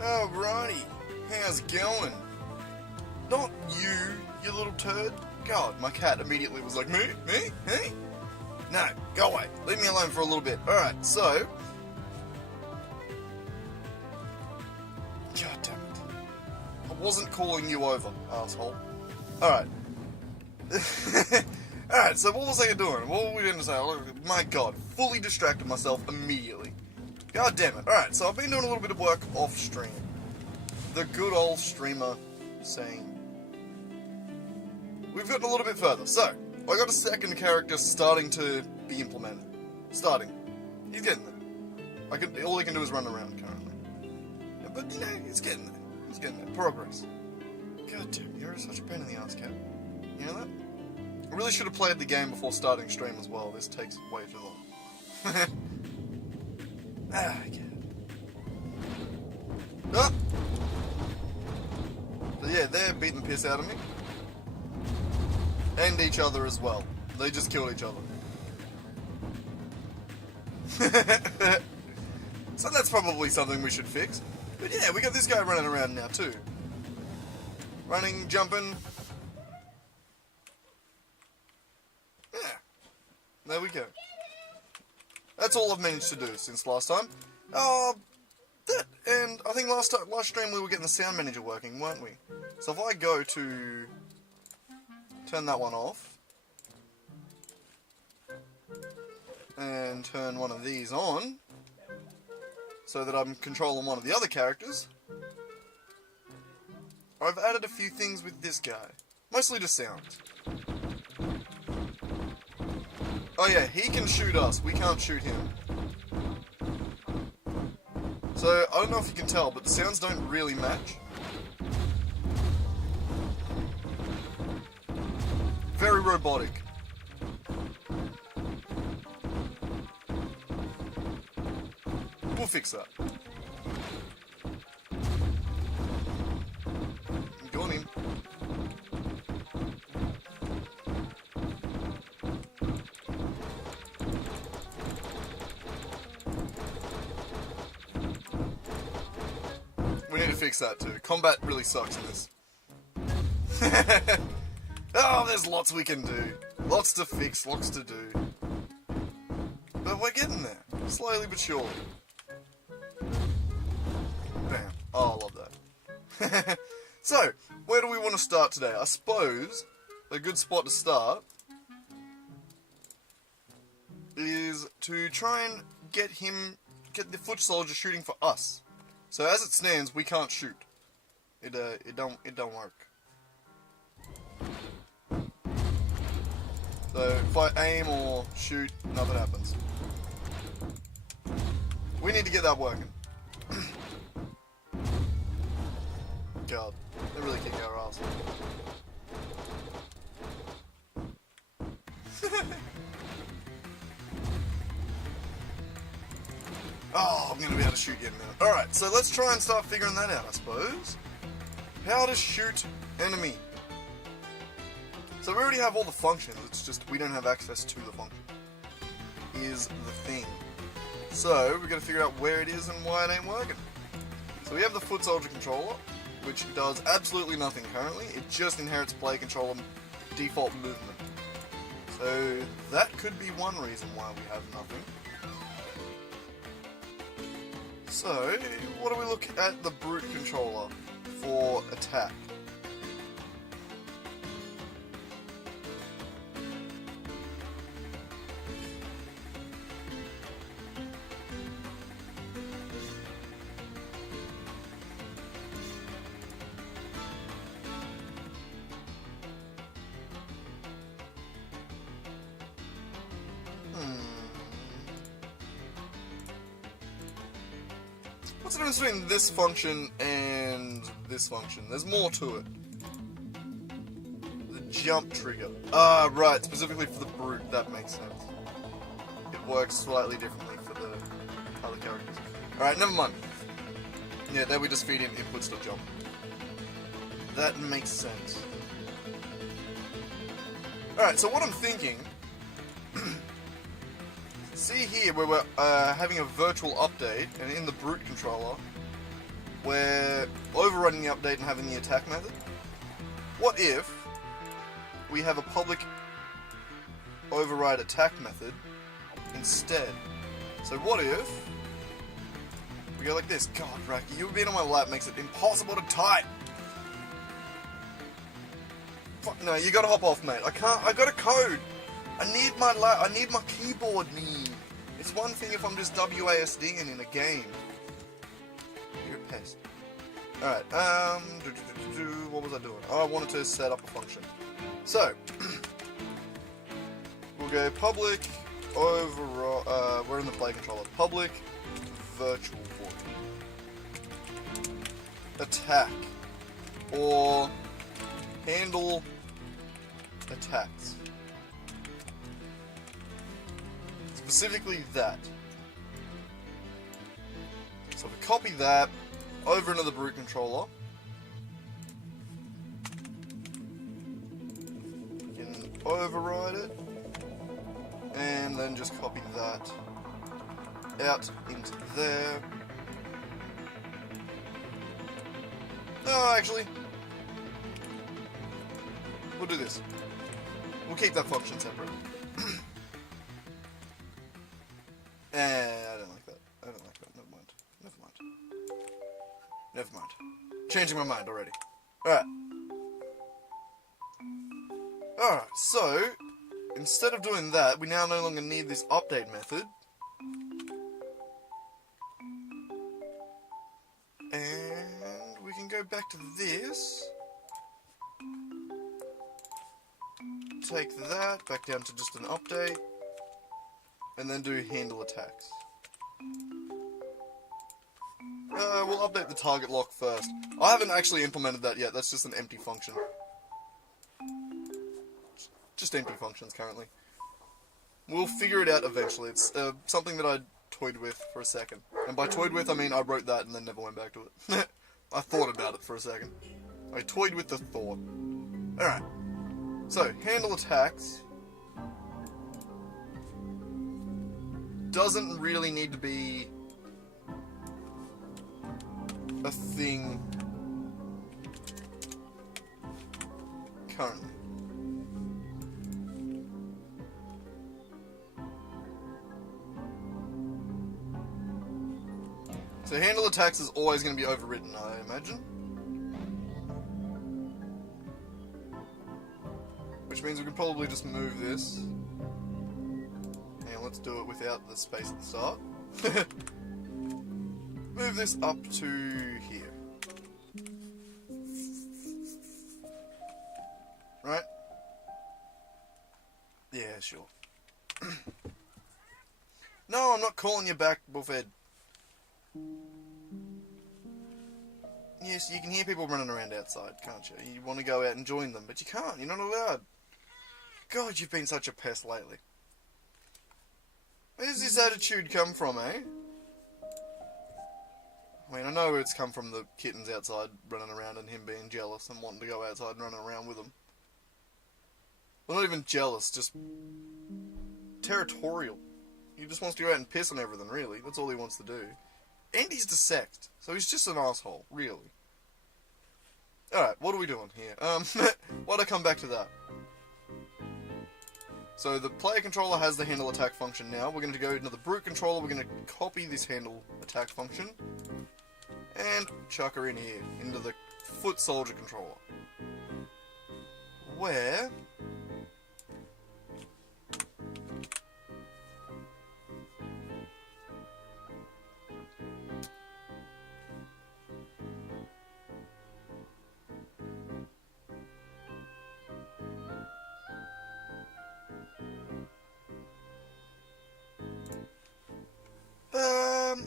Alrighty, how's it going? Not you, you little turd. God, my cat immediately was like, me? No, go away. Leave me alone for a little bit. Alright, so... God damn it. I wasn't calling you over, asshole. Alright. Alright, so what was I doing? What were we going to say? My god, fully distracted myself immediately. God damn it. Alright, so I've been doing a little bit of work off stream. The good old streamer saying. We've gotten a little bit further. So, I got a second character starting to be implemented. Starting. He's getting there. All he can do is run around currently. Yeah, but, you know, he's getting there. He's getting there. Progress. God damn, you're such a pain in the ass, cat. You know that? I really should have played the game before starting stream as well. This takes way too long. Okay. Oh! So yeah, they're beating the piss out of me. And each other as well. They just killed each other. So that's probably something we should fix. But yeah, we got this guy running around now too. Running, jumping. Yeah. There we go. That's all I've managed to do since last time. And I think last stream we were getting the sound manager working, weren't we? So if I go to turn that one off and turn one of these on so that I'm controlling one of the other characters, I've added a few things with this guy. Mostly just sounds. Oh yeah, he can shoot us, we can't shoot him. So, I don't know if you can tell, but the sounds don't really match. Very robotic. We'll fix that. Go on in. We need to fix that too. Combat really sucks in this. Oh, there's lots we can do. Lots to fix, lots to do. But we're getting there. Slowly but surely. Bam. Oh, I love that. So, where do we want to start today? I suppose a good spot to start is to try and get the foot soldier shooting for us. So as it stands, we can't shoot. It don't work. So if I aim or shoot, nothing happens. We need to get that working. God, they really kick our ass. Oh, I'm going to be able to shoot you in a minute. Alright, so let's try and start figuring that out, I suppose. How to shoot enemy. So we already have all the functions, it's just we don't have access to the function. Is the thing. So, we've got to figure out where it is and why it ain't working. So we have the foot soldier controller, which does absolutely nothing currently. It just inherits play controller default movement. So that could be one reason why we have nothing. So, what do we look at the brute controller for attack? What's the difference between this function and this function? There's more to it. The jump trigger. Ah, right, specifically for the brute, that makes sense. It works slightly differently for the other characters. Alright, never mind. Yeah, there we just feed in inputs to jump. That makes sense. Alright, so what I'm thinking... See here where we're having a virtual update, and in the brute controller, we're overriding the update and having the attack method. What if we have a public override attack method instead? So what if we go like this? God, Racky, you being on my lap makes it impossible to type. Fuck no, you gotta hop off, mate. I can't. I got a code. I need my keyboard. It's one thing if I'm just WASDing in a game. You're a pest. Alright, what was I doing? Oh, I wanted to set up a function. So, we'll go public override, we're in the play controller. Public virtual void. Attack. Or handle attacks. Specifically that. So we copy that over into the brute controller. We can override it. And then just copy that out into there. No, actually, we'll do this. We'll keep that function separate. I don't like that. I don't like that. Never mind. Never mind. Never mind. Changing my mind already. Alright. Alright, so instead of doing that, we now no longer need this update method. And we can go back to this. Take that back down to just an update. And then do handle attacks. We'll update the target lock first. I haven't actually implemented that yet, that's just an empty function. Just empty functions currently. We'll figure it out eventually. It's something that I toyed with for a second. And by toyed with, I mean I wrote that and then never went back to it. I thought about it for a second. I toyed with the thought. Alright. So, handle attacks doesn't really need to be a thing currently. So handle attacks is always going to be overridden, I imagine. Which means we could probably just move this. And let's do it without the space at the start. Move this up to here. Right? Yeah, sure. No, I'm not calling you back, Buffhead. Yes, you can hear people running around outside, can't you? You want to go out and join them, but you can't. You're not allowed. God, you've been such a pest lately. Where's this attitude come from, eh? I mean, I know it's come from the kittens outside running around and him being jealous and wanting to go outside and running around with them. Well, not even jealous, just territorial. He just wants to go out and piss on everything, really. That's all he wants to do. And he's dissect, so he's just an asshole, really. Alright, what are we doing here? Why'd I come back to that? So the player controller has the handle attack function now. We're going to go into the brute controller, we're going to copy this handle attack function, and chuck her in here, into the foot soldier controller. Where...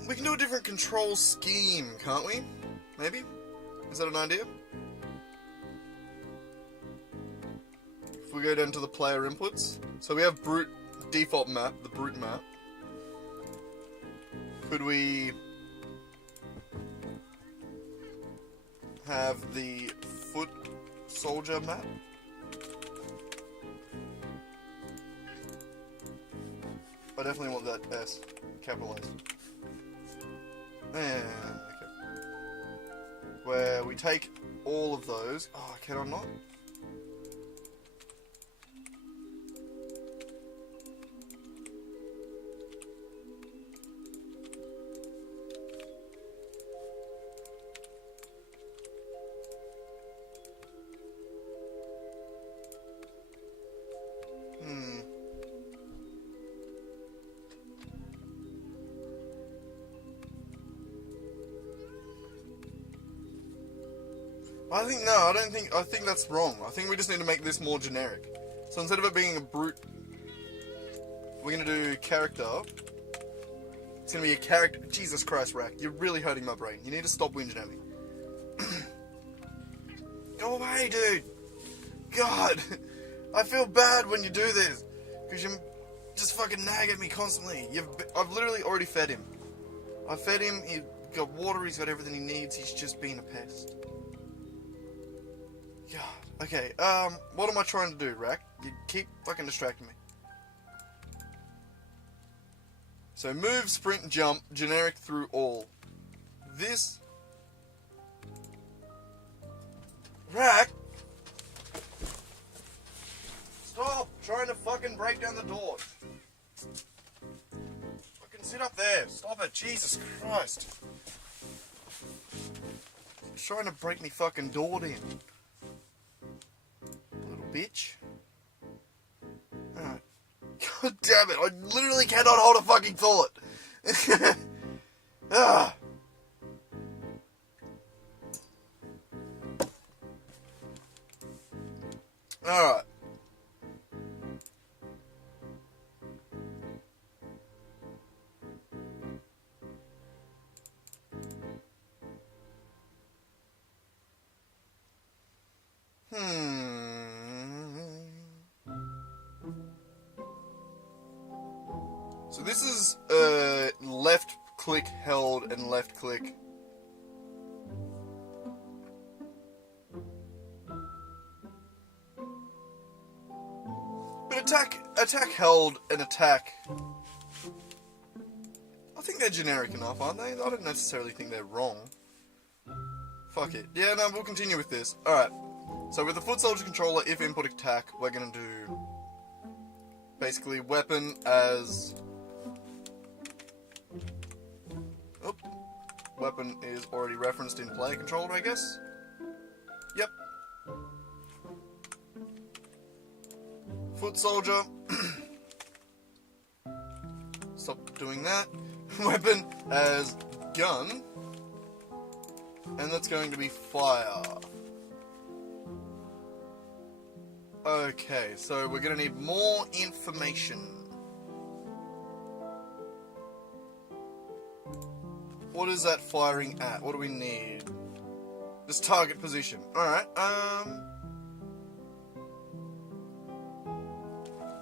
we can do a different control scheme, can't we? Maybe? Is that an idea? If we go down to the player inputs, so we have brute default map, the brute map. Could we have the foot soldier map? I definitely want that S capitalized. And, okay. where we take all of those. Oh, can I not? I think that's wrong. I think we just need to make this more generic. So instead of it being a brute, we're going to do character. It's going to be a character. Jesus Christ, Rack. You're really hurting my brain. You need to stop whinging at me. Go away, dude. God. I feel bad when you do this. Because you just fucking nag at me constantly. I've literally already fed him. I fed him. He's got water. He's got everything he needs. He's just being a pest. God. Okay, what am I trying to do, Rack? You keep fucking distracting me. So move, sprint, jump, generic through all. This... Rack! Stop trying to fucking break down the door. Fucking sit up there. Stop it, Jesus Christ. He's trying to break me fucking door in. Bitch. God damn it, I literally cannot hold a fucking thought. Ah. Alright. So this is left click held and left click. But attack held and attack. I think they're generic enough, aren't they? I don't necessarily think they're wrong. Fuck it. Yeah, no, we'll continue with this. Alright. So with the foot soldier controller, if input attack, we're gonna do basically weapon as... Oop. Weapon is already referenced in player controller, I guess? Yep. Foot soldier. Stop doing that. Weapon as gun. And that's going to be fire. Okay, so we're going to need more information. What is that firing at? What do we need? This target position. Alright,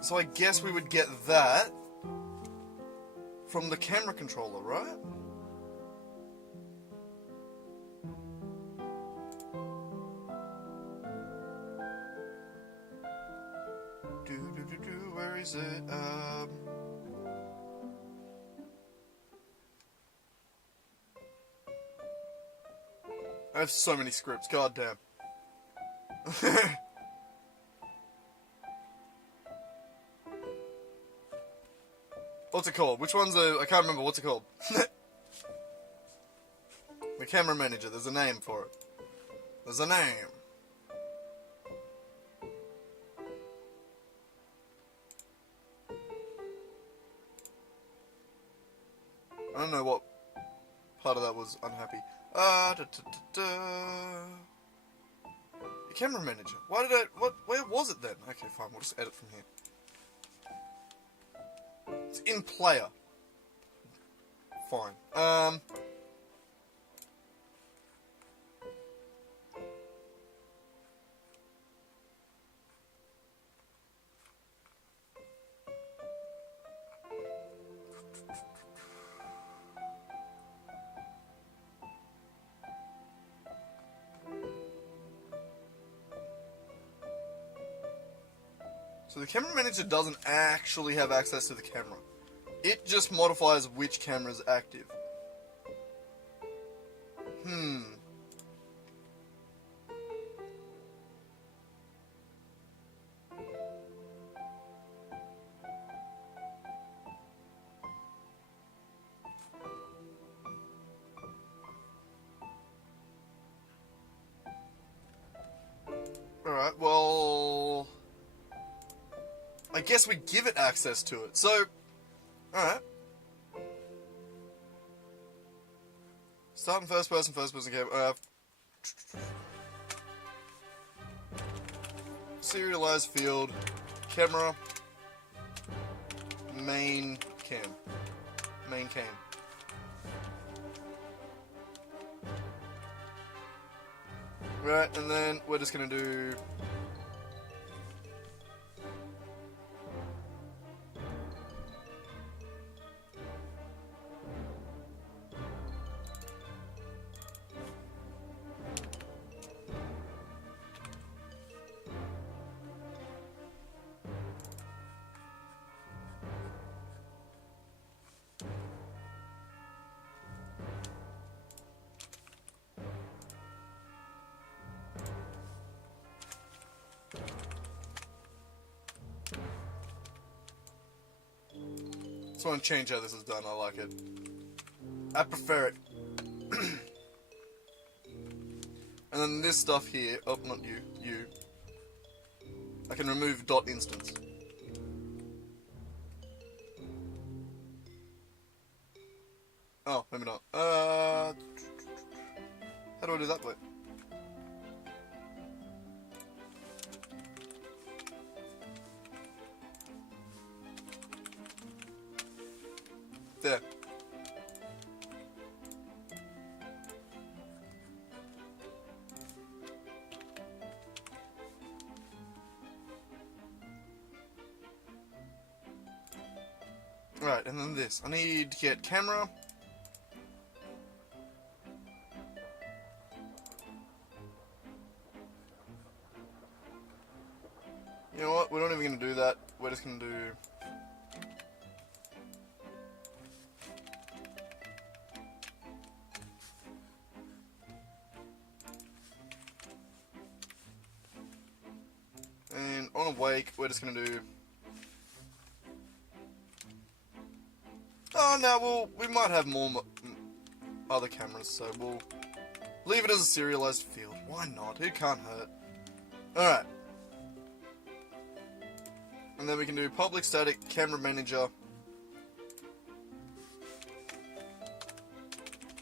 so I guess we would get that from the camera controller, right? Where is it? I have so many scripts, goddamn. What's it called? Which one's I can't remember, what's it called? The camera manager, there's a name for it. There's a name. I don't know what part of that was unhappy. The camera manager. Why did where was it then? Okay, fine, we'll just edit from here. It's in player. Fine. So the camera manager doesn't actually have access to the camera. It just modifies which camera is active. I guess we give it access to it. So, alright. Start in first person camera. Serialized field, camera, main cam. Right, and then we're just gonna do just want to change how this is done. I like it. I prefer it. And then this stuff here, oh, not you. I can remove dot instance. Oh, maybe not. How do I do that, wait? There. Right, and then this. I need to get camera. You know what? We're not even going to do that. We're just going to do... And on awake, we're just going to do... Oh, no, we might have more other cameras, so we'll leave it as a serialized field. Why not? It can't hurt. Alright. And then we can do public static camera manager.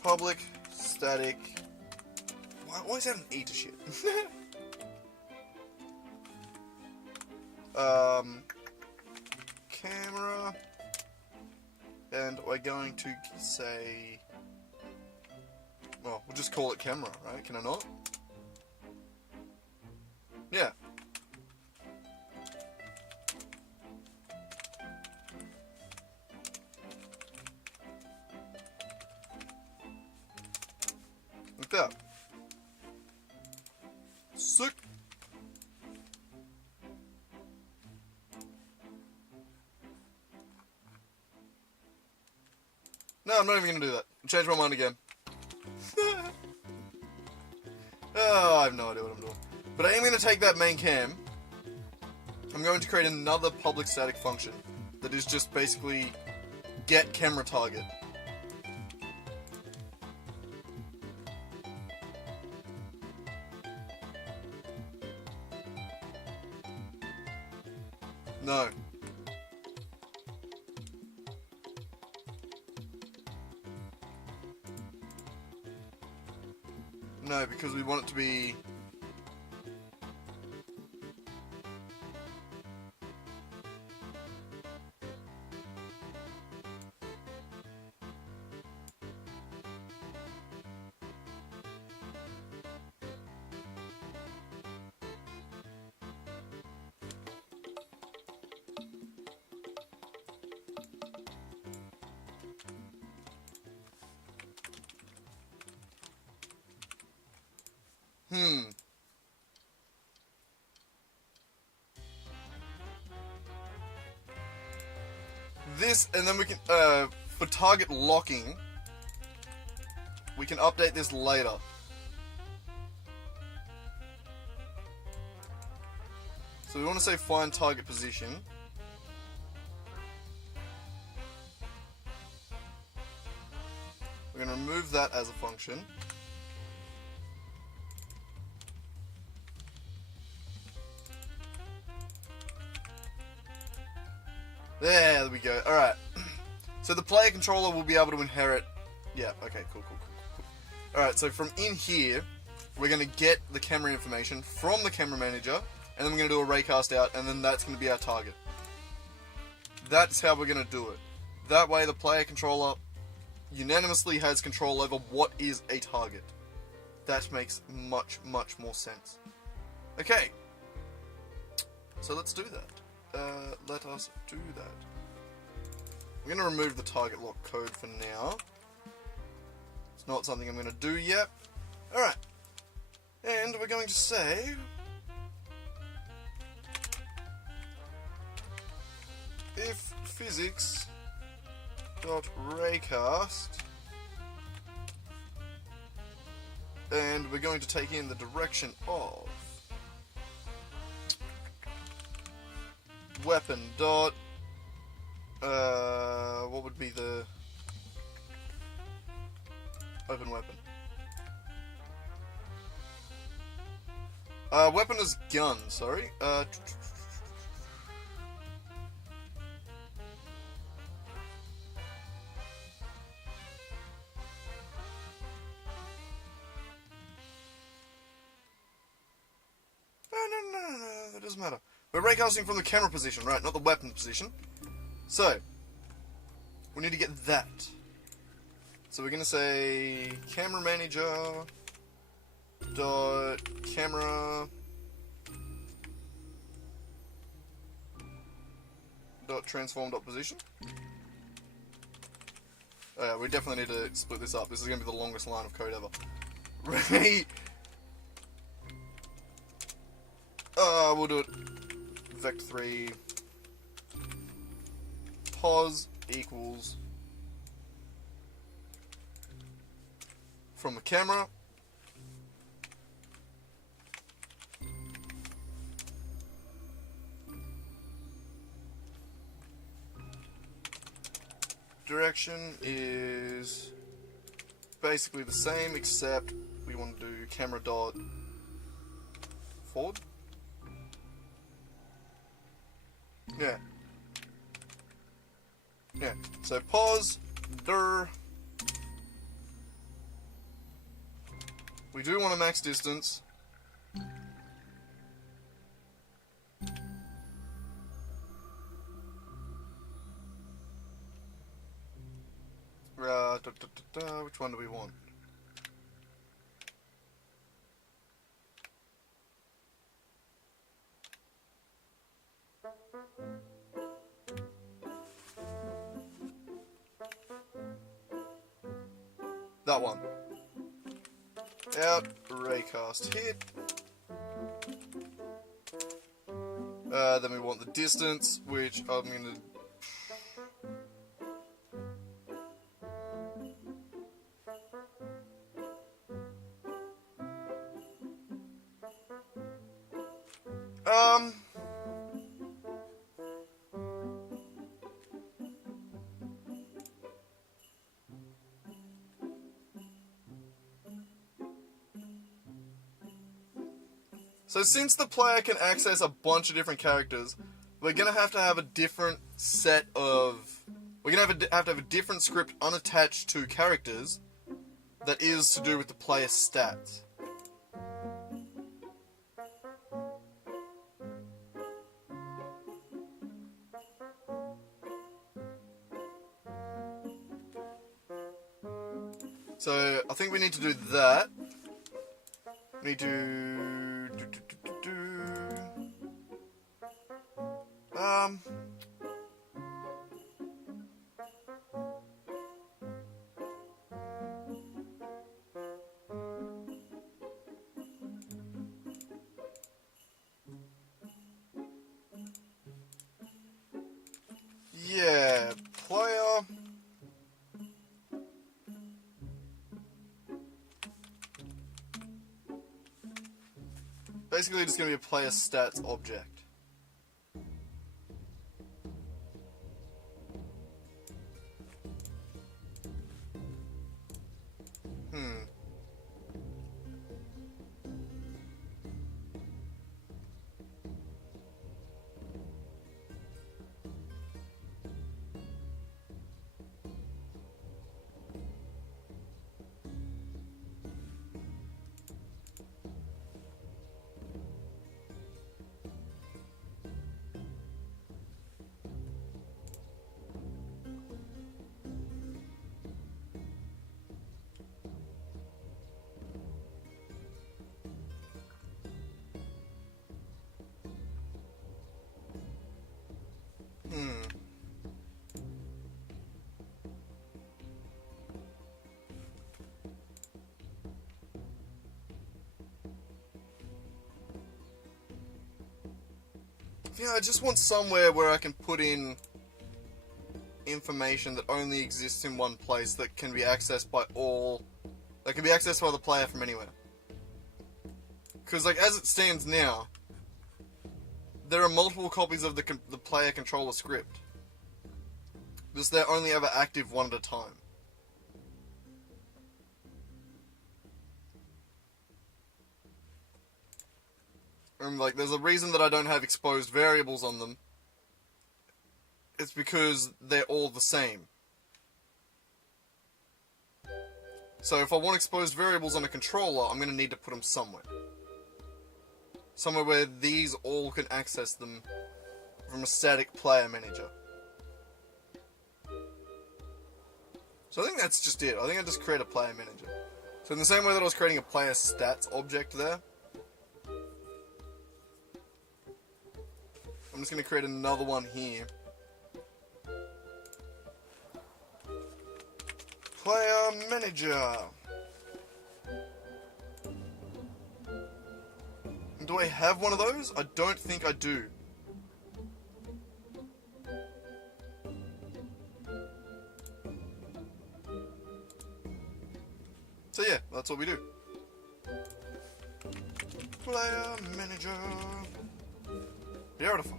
Public static... Why always add an E to shit? Camera... And we're going to say... Well, we'll just call it camera, right? Can I not? Yeah. Like that. Sick. No, I'm not even going to do that. I'll change my mind again. Oh, I have no idea what I'm doing. But I am going to take that main cam. I'm going to create another public static function that is just basically get camera target. No. No, because we want it to be... This, and then we can, for target locking, we can update this later. So we want to say find target position. We're going to remove that as a function. we go. Alright. So the player controller will be able to inherit... Yeah, okay, cool. Alright, so from in here, we're going to get the camera information from the camera manager, and then we're going to do a raycast out, and then that's going to be our target. That's how we're going to do it. That way the player controller unanimously has control over what is a target. That makes much more sense. Okay. So let's do that. Let us do that. I'm going to remove the target lock code for now. It's not something I'm going to do yet. Alright. And we're going to say... if physics dot raycast, and we're going to take in the direction of weapon dot what would be the open weapon? Weapon is gun, sorry. No, that doesn't matter. We're raycasting from the camera position, right, not the weapon position. So, we need to get that. So we're going to say camera manager dot camera dot transform dot position. Oh yeah, we definitely need to split this up. This is going to be the longest line of code ever. Right. We'll do it vect3 pos equals from the camera direction is basically the same, except we want to do camera dot forward. Yeah. So pause dir. We do want a max distance. Which one do we want? That one. Out, raycast hit. Then we want the distance, which I'm going to... So since the player can access a bunch of different characters, we're going to have a different set of... We're going to have a different script unattached to characters that is to do with the player's stats. So I think we need to do that. We need to... yeah, player. Basically, just going to be a player stats object. Yeah, I just want somewhere where I can put in information that only exists in one place that can be accessed by the player from anywhere. Because, like, as it stands now, there are multiple copies of the player controller script. Just they're only ever active one at a time. And, like, there's a reason that I don't have exposed variables on them. It's because they're all the same. So if I want exposed variables on a controller, I'm going to need to put them somewhere. Somewhere where these all can access them from a static player manager. So I think that's just it. I think I just create a player manager. So in the same way that I was creating a player stats object there, I'm just going to create another one here. Player manager. Do I have one of those? I don't think I do. So yeah, that's what we do. Player manager. Beautiful.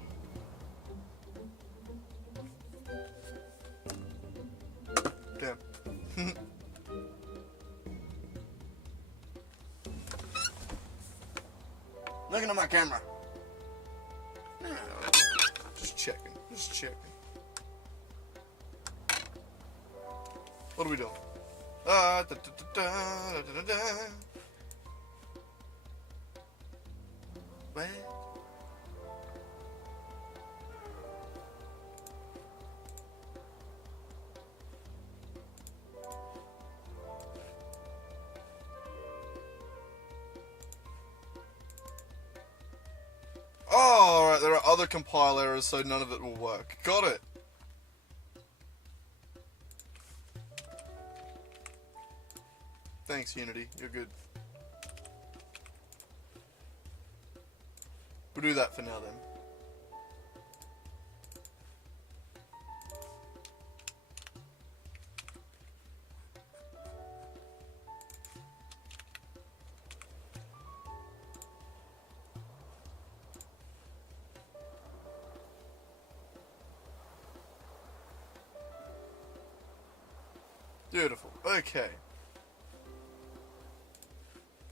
Damn. Looking at my camera. Just checking. What are we doing? Where? Oh, alright, there are other compile errors, so none of it will work. Got it. Thanks, Unity. You're good. We'll do that for now, then. Beautiful. Okay.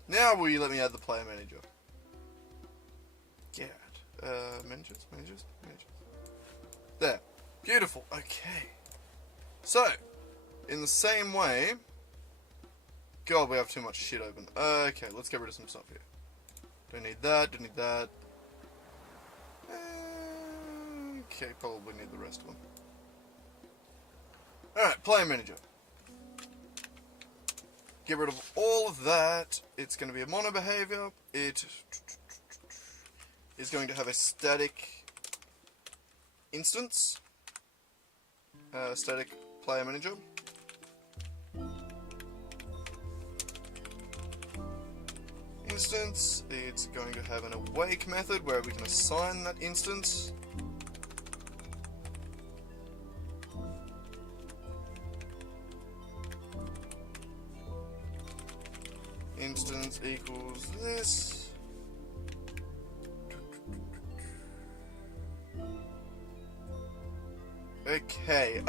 Now will you let me add the player manager? Get managers. There. Beautiful. Okay. So, in the same way... God, we have too much shit open. Okay, let's get rid of some stuff here. Don't need that. Okay, probably need the rest of them. Alright, player manager. Get rid of all of that. It's going to be a mono behavior. It is going to have a static instance. Static player manager. Instance. It's going to have an awake method where we can assign that instance. Instance equals this. Okay,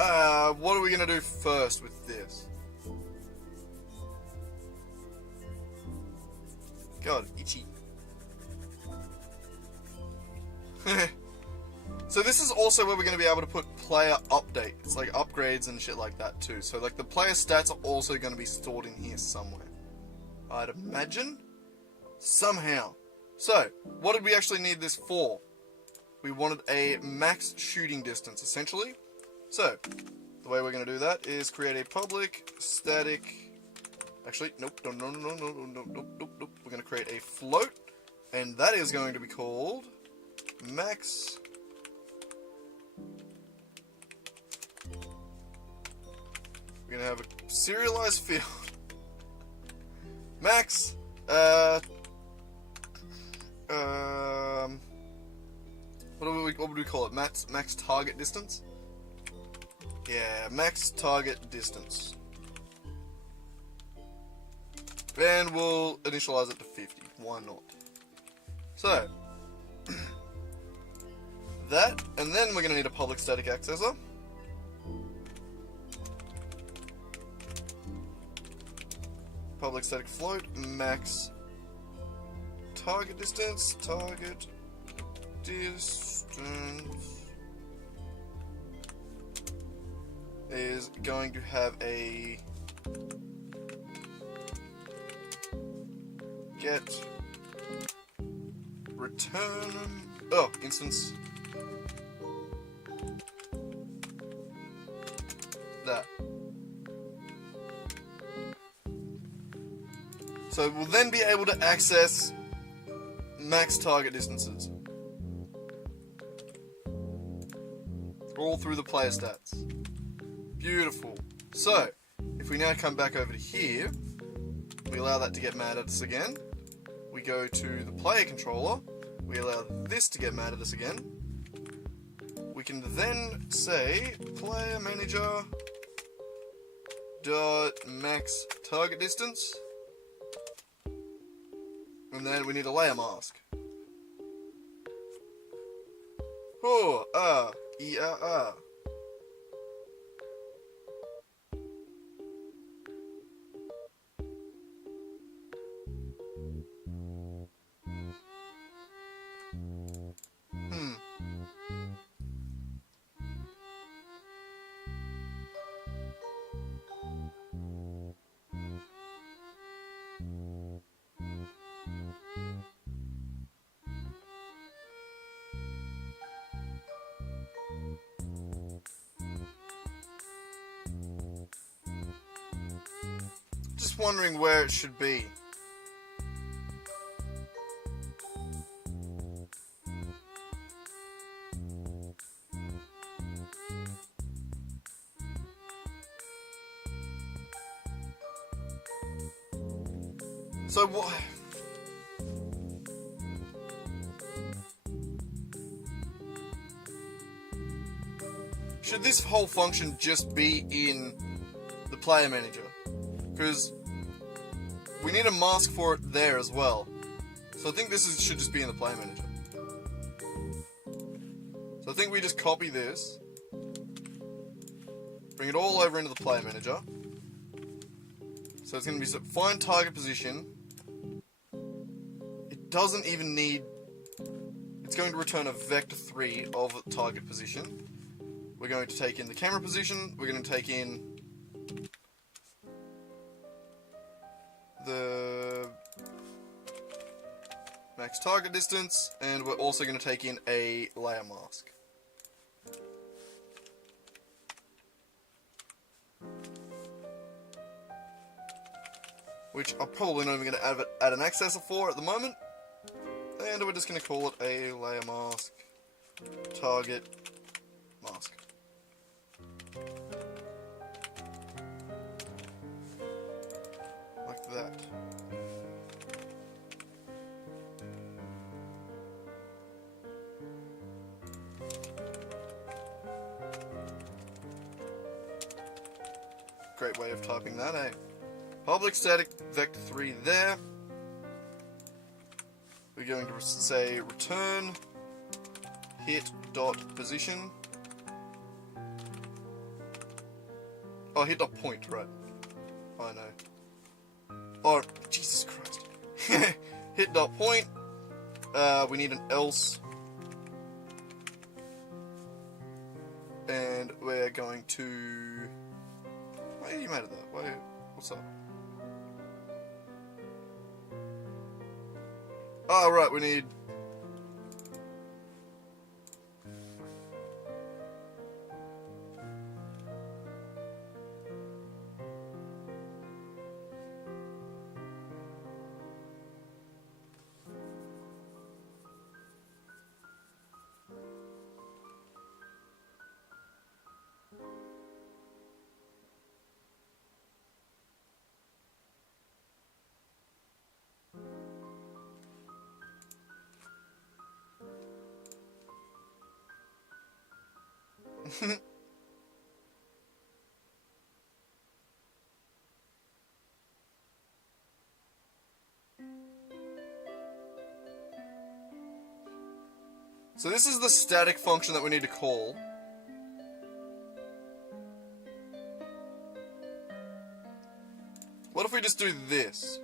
what are we gonna do first with this? God, itchy. So this is also where we're gonna be able to put player updates, like upgrades and shit like that too. So like the player stats are also gonna be stored in here somewhere, I'd imagine. Somehow. So, what did we actually need this for? We wanted a max shooting distance, essentially. So, the way we're going to do that is create a public static... Actually, nope. We're going to create a float, and that is going to be called max... We're going to have a serialized field. Max, what would we call it? Max target distance? Yeah, max target distance. And we'll initialize it to 50. Why not? So, that, and then we're going to need a public static accessor. Public static float, max target distance, is going to have a get return instance that. So we'll then be able to access max target distances all through the player stats. Beautiful. So if we now come back over to here, we allow that to get mad at us again. We go to the player controller. We allow this to get mad at us again. We can then say player manager dot max target distance, and then we need a layer mask. E-R-R. Just wondering where it should be. So what? Should this whole function just be in the player manager? Because we need a mask for it there as well. So I think should just be in the player manager. So I think we just copy this, bring it all over into the player manager. So it's going to be find target position. It doesn't even need, it's going to return a vector 3 of target position. We're going to take in the camera position, we're going to take in the max target distance, and we're also going to take in a layer mask. Which I'm probably not even going to add an accessor for at the moment. And we're just going to call it a layer mask target mask. Like that. Great way of typing that, eh? Public static vector 3 there. We're going to say return hit dot position. Oh, hit dot point, right? I know. Oh, Jesus Christ. Hit dot point. We need an else. And we're going to... Why are you mad at that? What's up? Oh, right, we need... So this is the static function that we need to call. What if we just do this?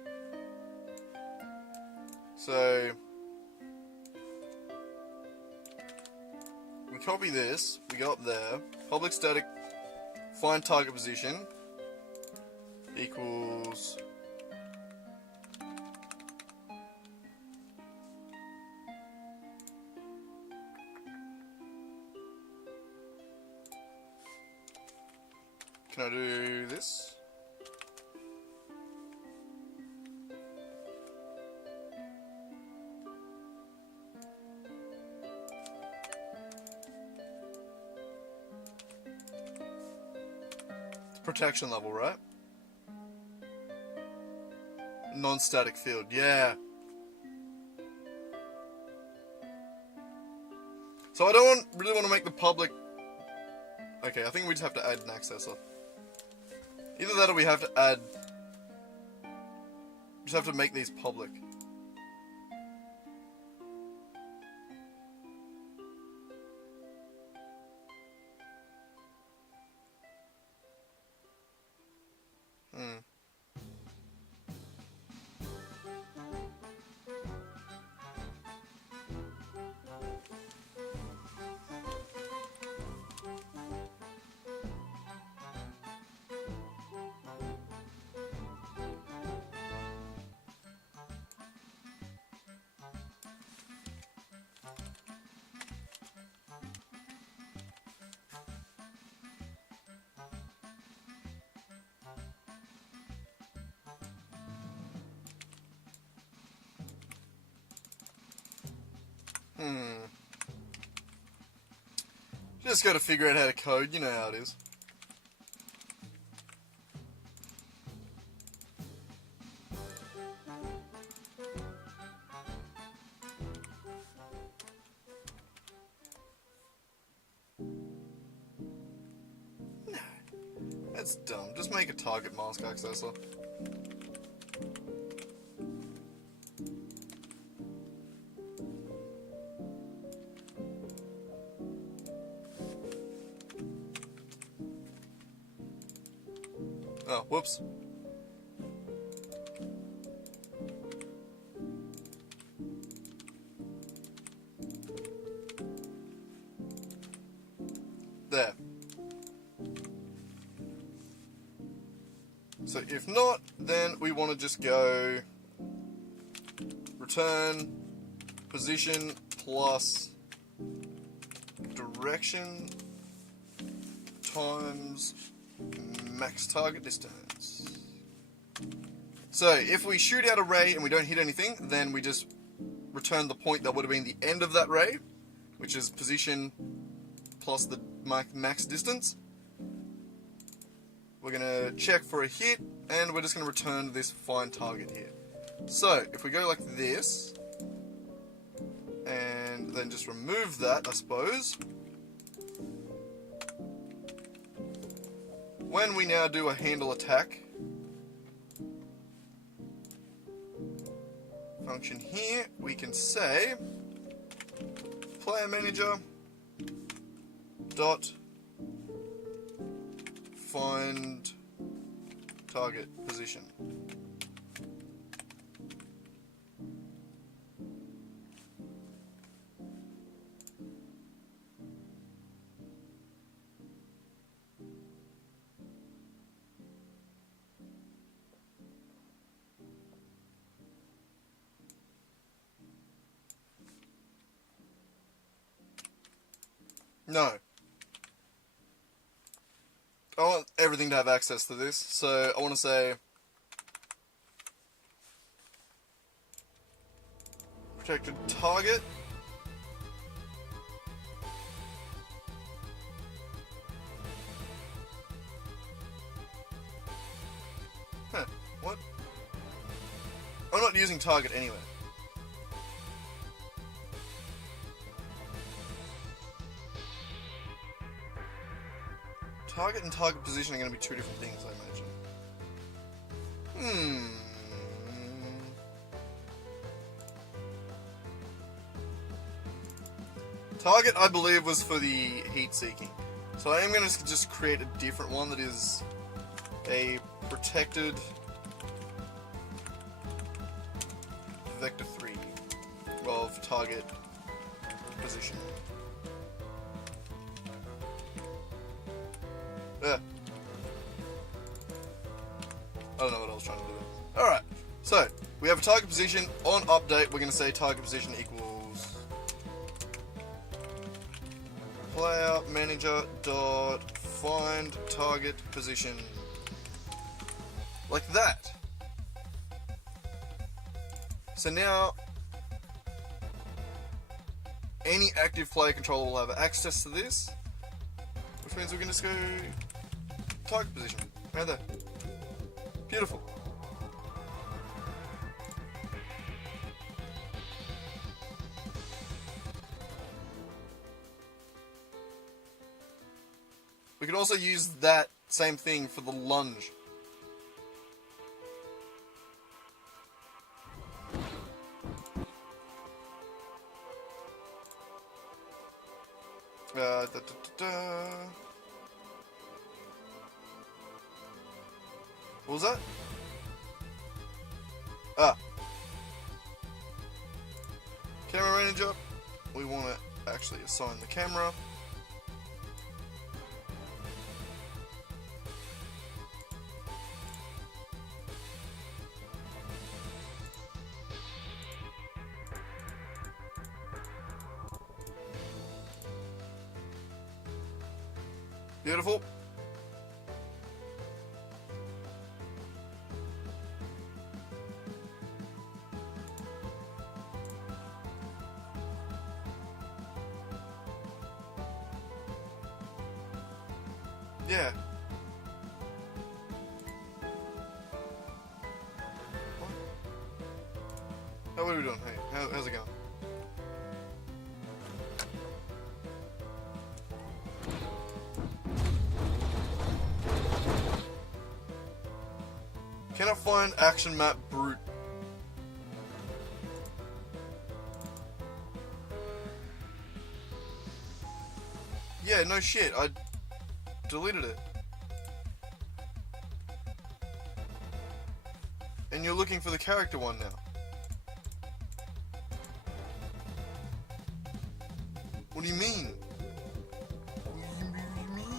So we copy this, we go up there, public static find target position equals can I do this? Protection level, right? Non-static field, yeah. So I don't really want to make the public... Okay, I think we just have to add an accessor. Either that or we have to add... Just have to make these public. Just gotta figure out how to code, you know how it is. No, that's dumb. Just make a target mask accessor. Oh, whoops. There. So if not, then we want to just go return position plus direction times max target distance. So if we shoot out a ray and we don't hit anything, then we just return the point that would have been the end of that ray, which is position plus the max distance. We're going to check for a hit, and we're just going to return this find target here. So if we go like this, and then just remove that, I suppose, when we now do a handle attack function here, we can say player manager dot find target position. No. I want everything to have access to this, so I want to say protected target what? I'm not using target anyway. Target and target position are going to be two different things, I imagine. Target, I believe, was for the heat seeking. So I am going to just create a different one that is a protected vector 3 of target position. Yeah. I don't know what I was trying to do there. Alright, so we have a target position. On update, we're going to say target position equals player manager dot find target position. Like that. So now any active player controller will have access to this, which means we can just go target position right there. Beautiful. We can also use that same thing for the lunge. What was that? Camera manager. We want to actually assign the camera. Beautiful. Yeah. What are we doing? Hey, how's it going? Cannot find action map brute. Yeah, no shit. I deleted it. And you're looking for the character one now. What do you mean? What do you mean?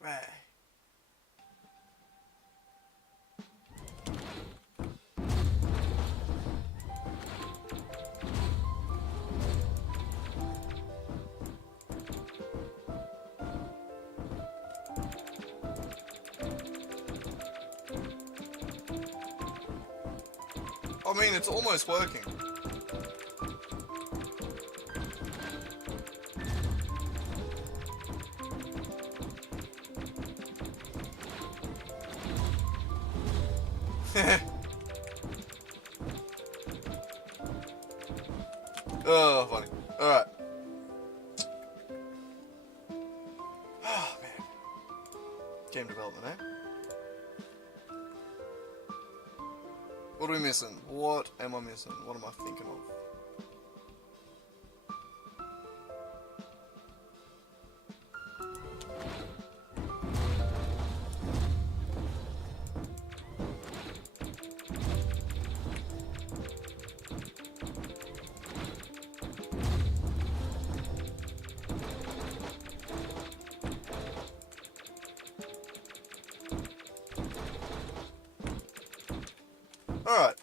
Right. I mean, it's almost working. Oh, funny. Alright. Oh, man. Game development, eh? What are we missing? What am I missing? What am I thinking of? Alright,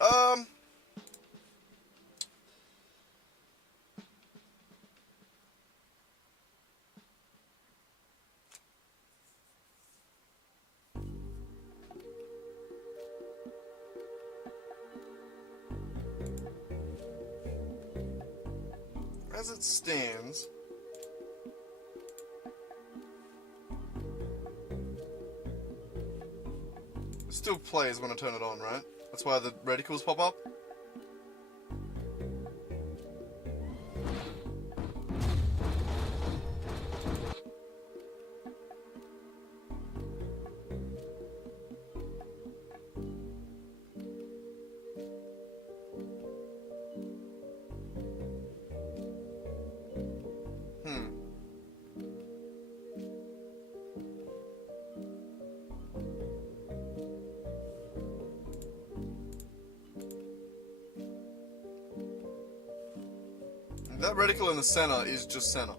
as it stands, it still plays when I turn it on, right? That's why the reticles pop up. That reticle in the center is just center.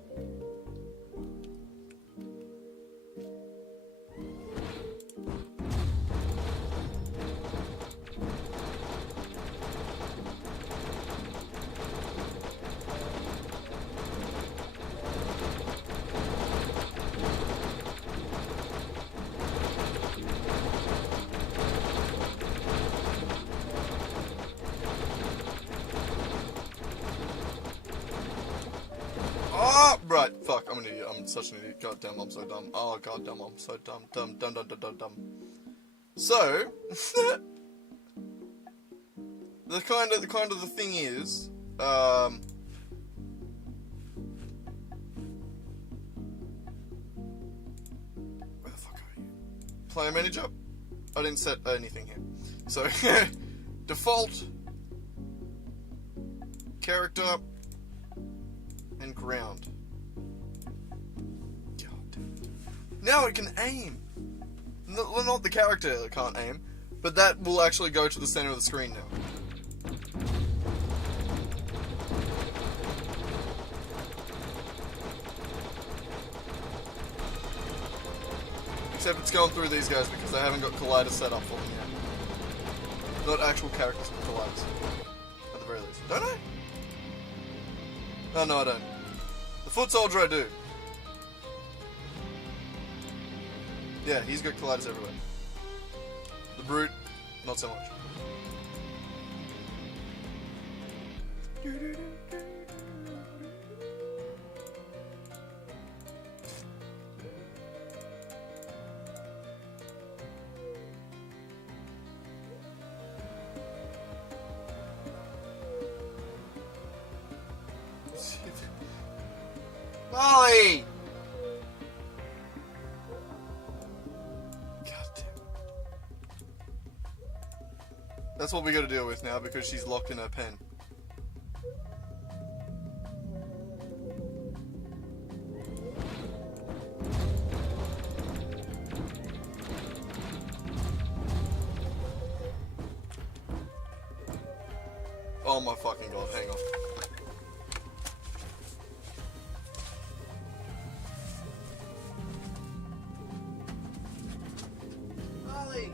Oh, right, fuck, I'm an idiot. I'm such an idiot. Goddamn, I'm so dumb. Oh, goddamn, I'm so dumb. Dumb. So, the kind of the thing is, where the fuck are you? Player manager? I didn't set anything here. So, default, character, and ground. God. Now it can aim. Not the character that can't aim, but that will actually go to the center of the screen now. Except it's going through these guys because I haven't got colliders set up for them yet. Not actual characters, but colliders. At the very least. Don't I? Oh, no, I don't. The foot soldier I do. Yeah, he's got colliders everywhere. The brute, not so much. Molly! God damn. That's what we gotta deal with now because she's locked in her pen. Oh my fucking god, hang on. Molly!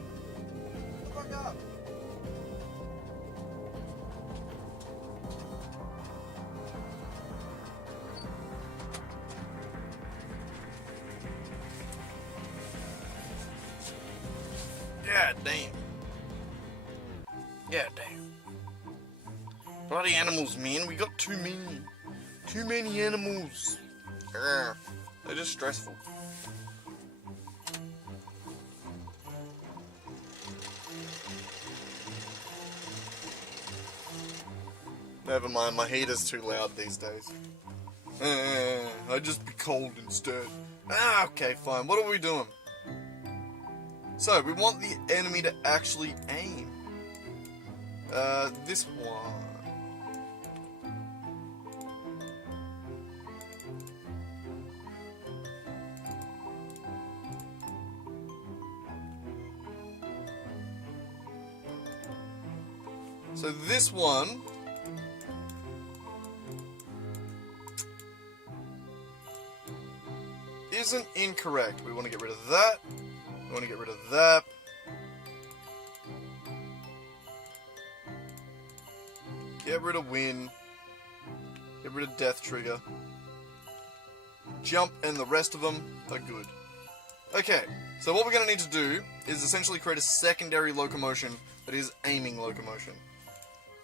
Fuck up! Yeah, damn. Yeah, damn. Bloody animals, man. We got too many. Too many animals. Urgh. They're just stressful. Never mind, my heater's too loud these days. I'd just be cold instead. Okay, fine. What are we doing? So, we want the enemy to actually aim. This one. So this one isn't incorrect. We want to get rid of that. We want to get rid of that. Get rid of win. Get rid of death trigger. Jump and the rest of them are good. Okay, so what we're going to need to do is essentially create a secondary locomotion that is aiming locomotion.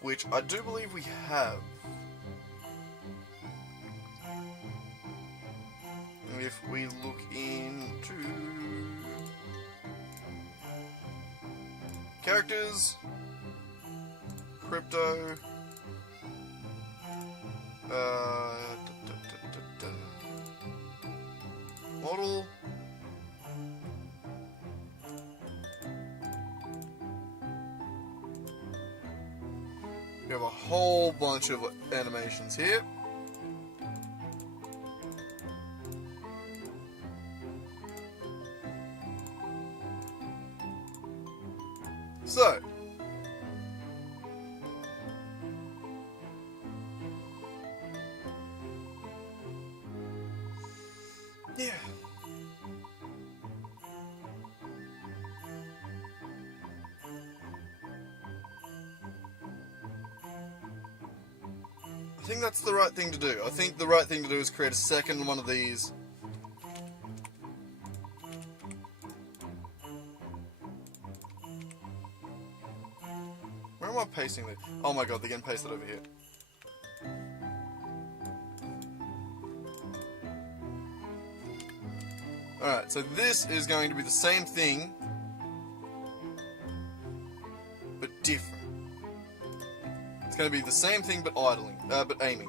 Which I do believe we have. if we look into characters, crypto, model, we have a whole bunch of animations here. So, yeah. I think that's the right thing to do. I think the right thing to do is create a second one of these. Where am I pasting this? Oh my god, they're getting pasted over here. Alright, so this is going to be the same thing, but different. It's going to be the same thing but idling, but aiming.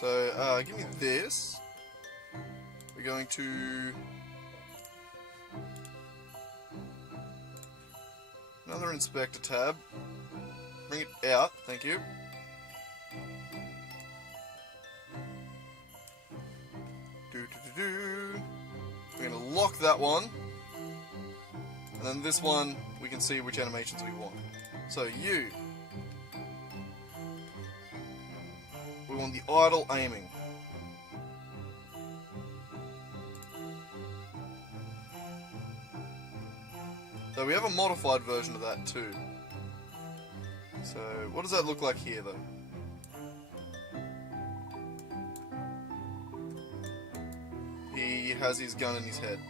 So, give me this. We're going to... another inspector tab. Bring it out, thank you. We're going to lock that one. And then this one, we can see which animations we want. So you. We want the idle aiming. So we have a modified version of that too. So what does that look like here though? He has his gun in his head.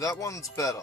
That one's better.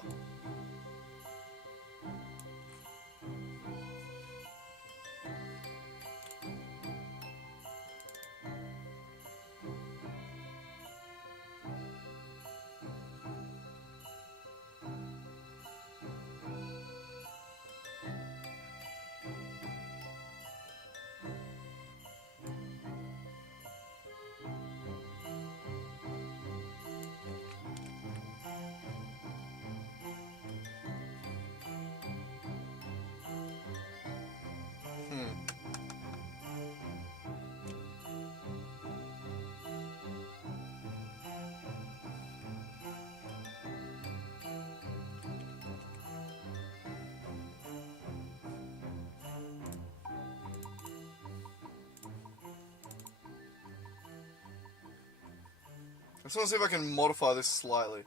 I just want to see if I can modify this slightly.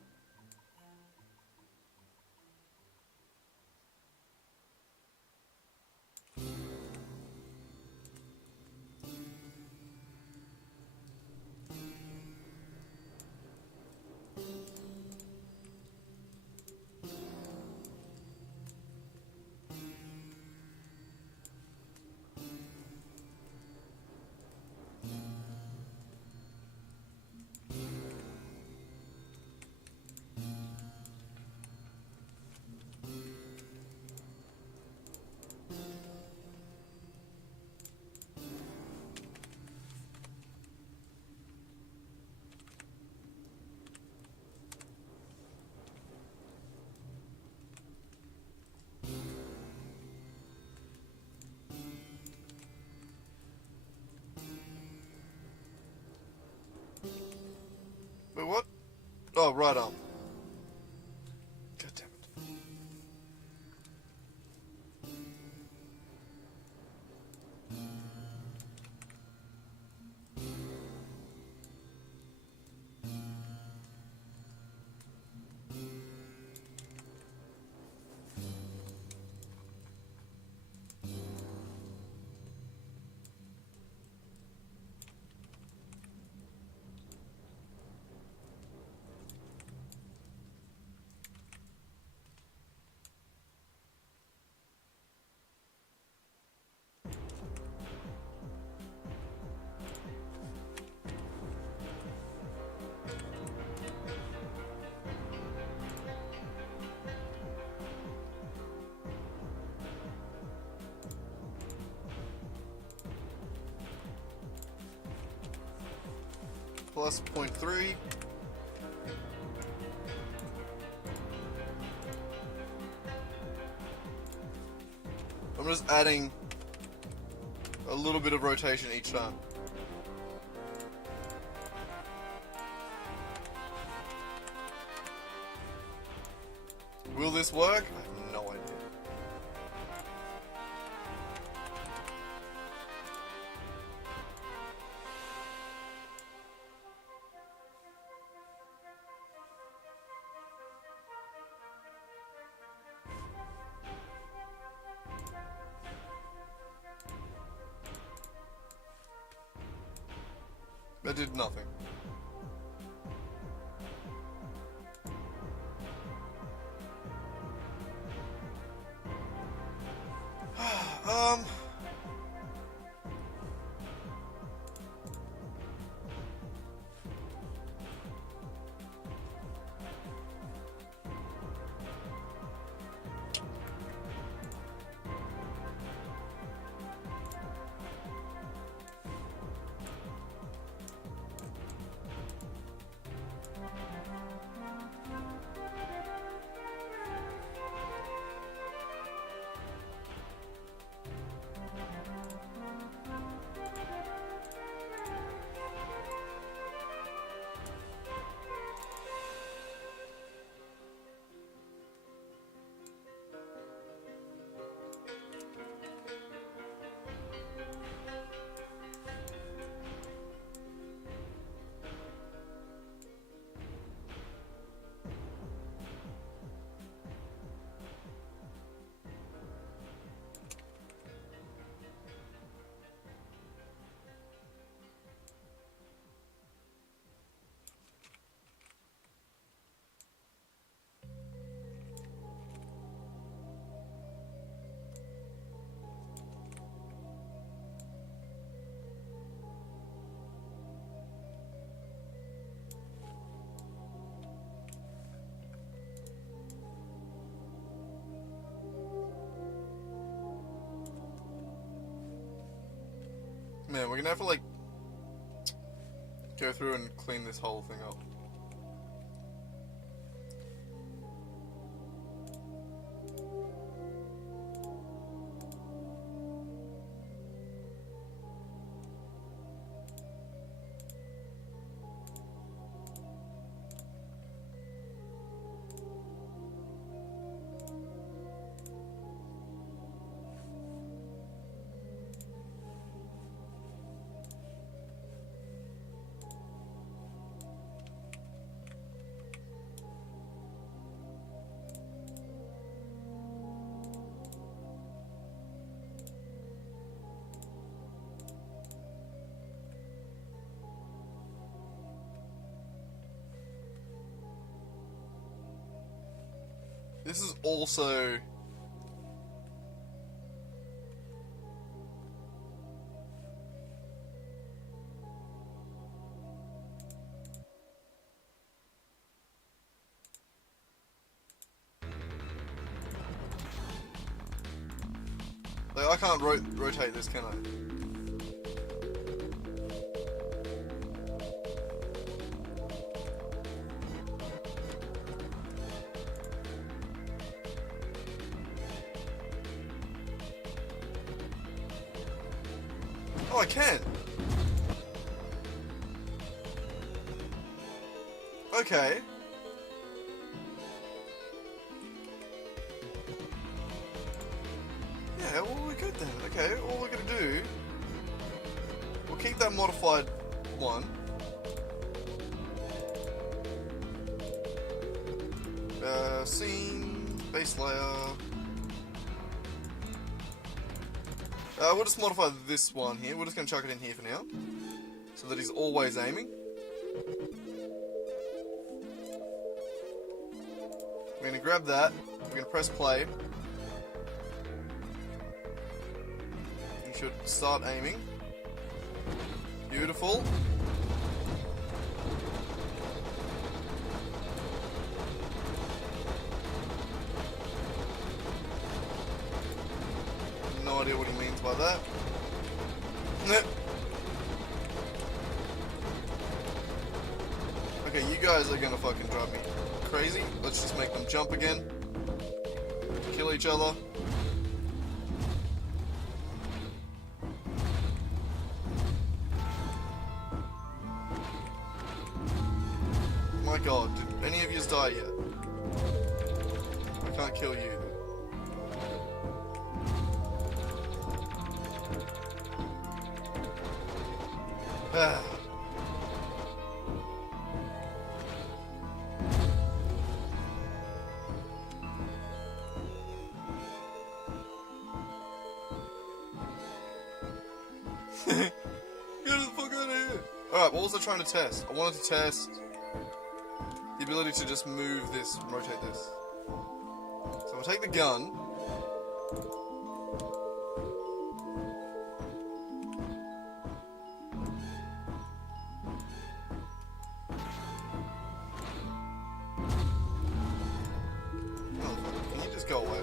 Wait, what? Oh, right arm. God damn it. plus 0.3. I'm just adding a little bit of rotation each time. Will this work? I have no idea. That did nothing. Man, we're gonna have to, like, go through and clean this whole thing up. This is also... like, I can't rotate this, can I? Oh, I can. Okay. Yeah, well, we're good then. Okay, all we're gonna do, we'll keep that modified one. Scene, base layer. We'll just modify this one here. We're just going to chuck it in here for now, so that he's always aiming. We're going to grab that. We're going to press play. You should start aiming. Beautiful. No idea what he means by that. you guys are gonna fucking drive me crazy. Let's just make them jump again. Kill each other. My god, did any of yous die yet? I can't kill you. Ah. Get the fuck out of here! Alright, what was I trying to test? I wanted to test the ability to just move this, rotate this. So I'll take the gun. Motherfucker, can you just go away?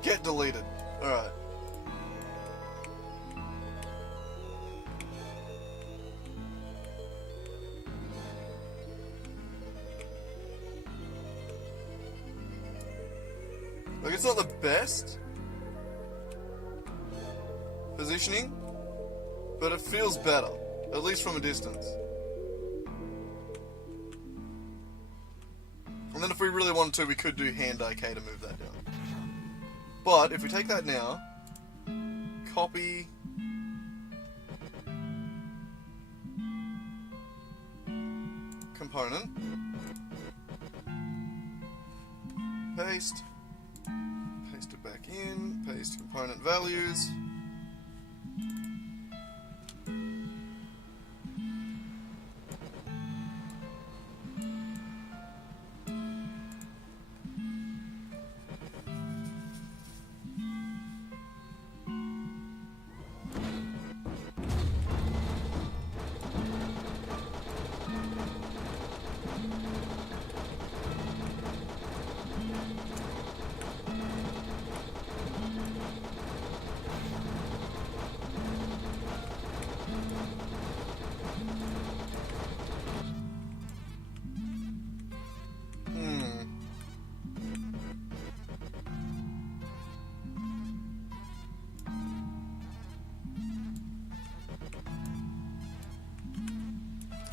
Get deleted. Alright. Like, it's not the best positioning, but it feels better, at least from a distance. And then if we really wanted to, we could do hand AK to move that down. But if we take that now, copy, component, paste it back in, paste component values.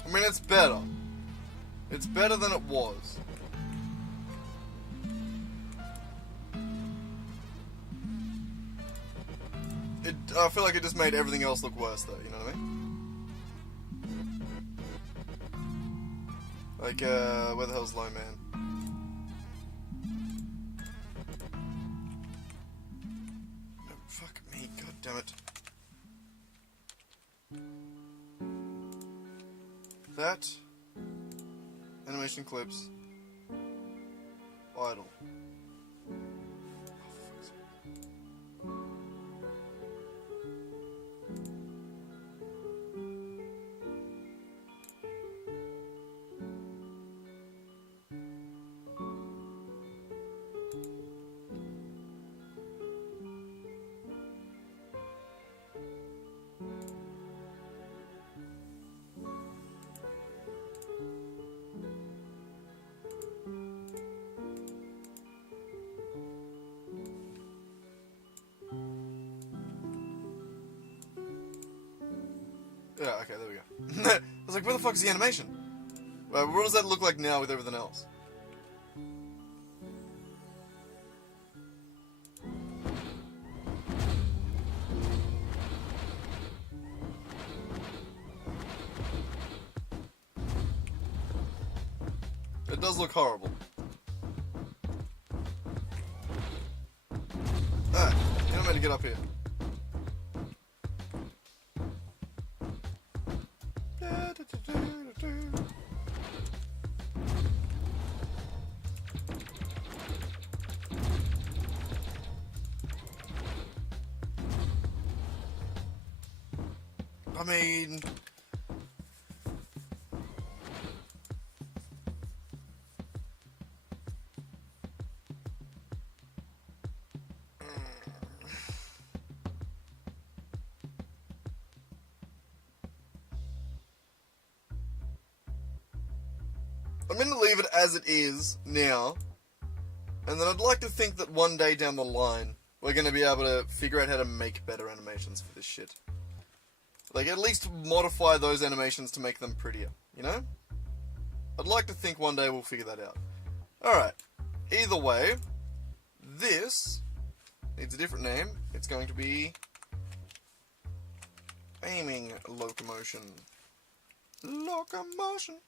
I mean, it's better. It's better than it was. I feel like it just made everything else look worse, though, you know what I mean? Like, where the hell's Low Man? No, fuck me, god damn it. That, animation clips, idle. Yeah, okay, there we go. I was like, where the fuck is the animation? What does that look like now with everything else? It does look horrible. Ah, you're not meant to get up here. I mean... I'm going to leave it as it is now, and then I'd like to think that one day down the line, we're going to be able to figure out how to make better animations for this shit. Like, at least modify those animations to make them prettier, you know? I'd like to think one day we'll figure that out. Alright, either way, this needs a different name. It's going to be aiming locomotion. Locomotion.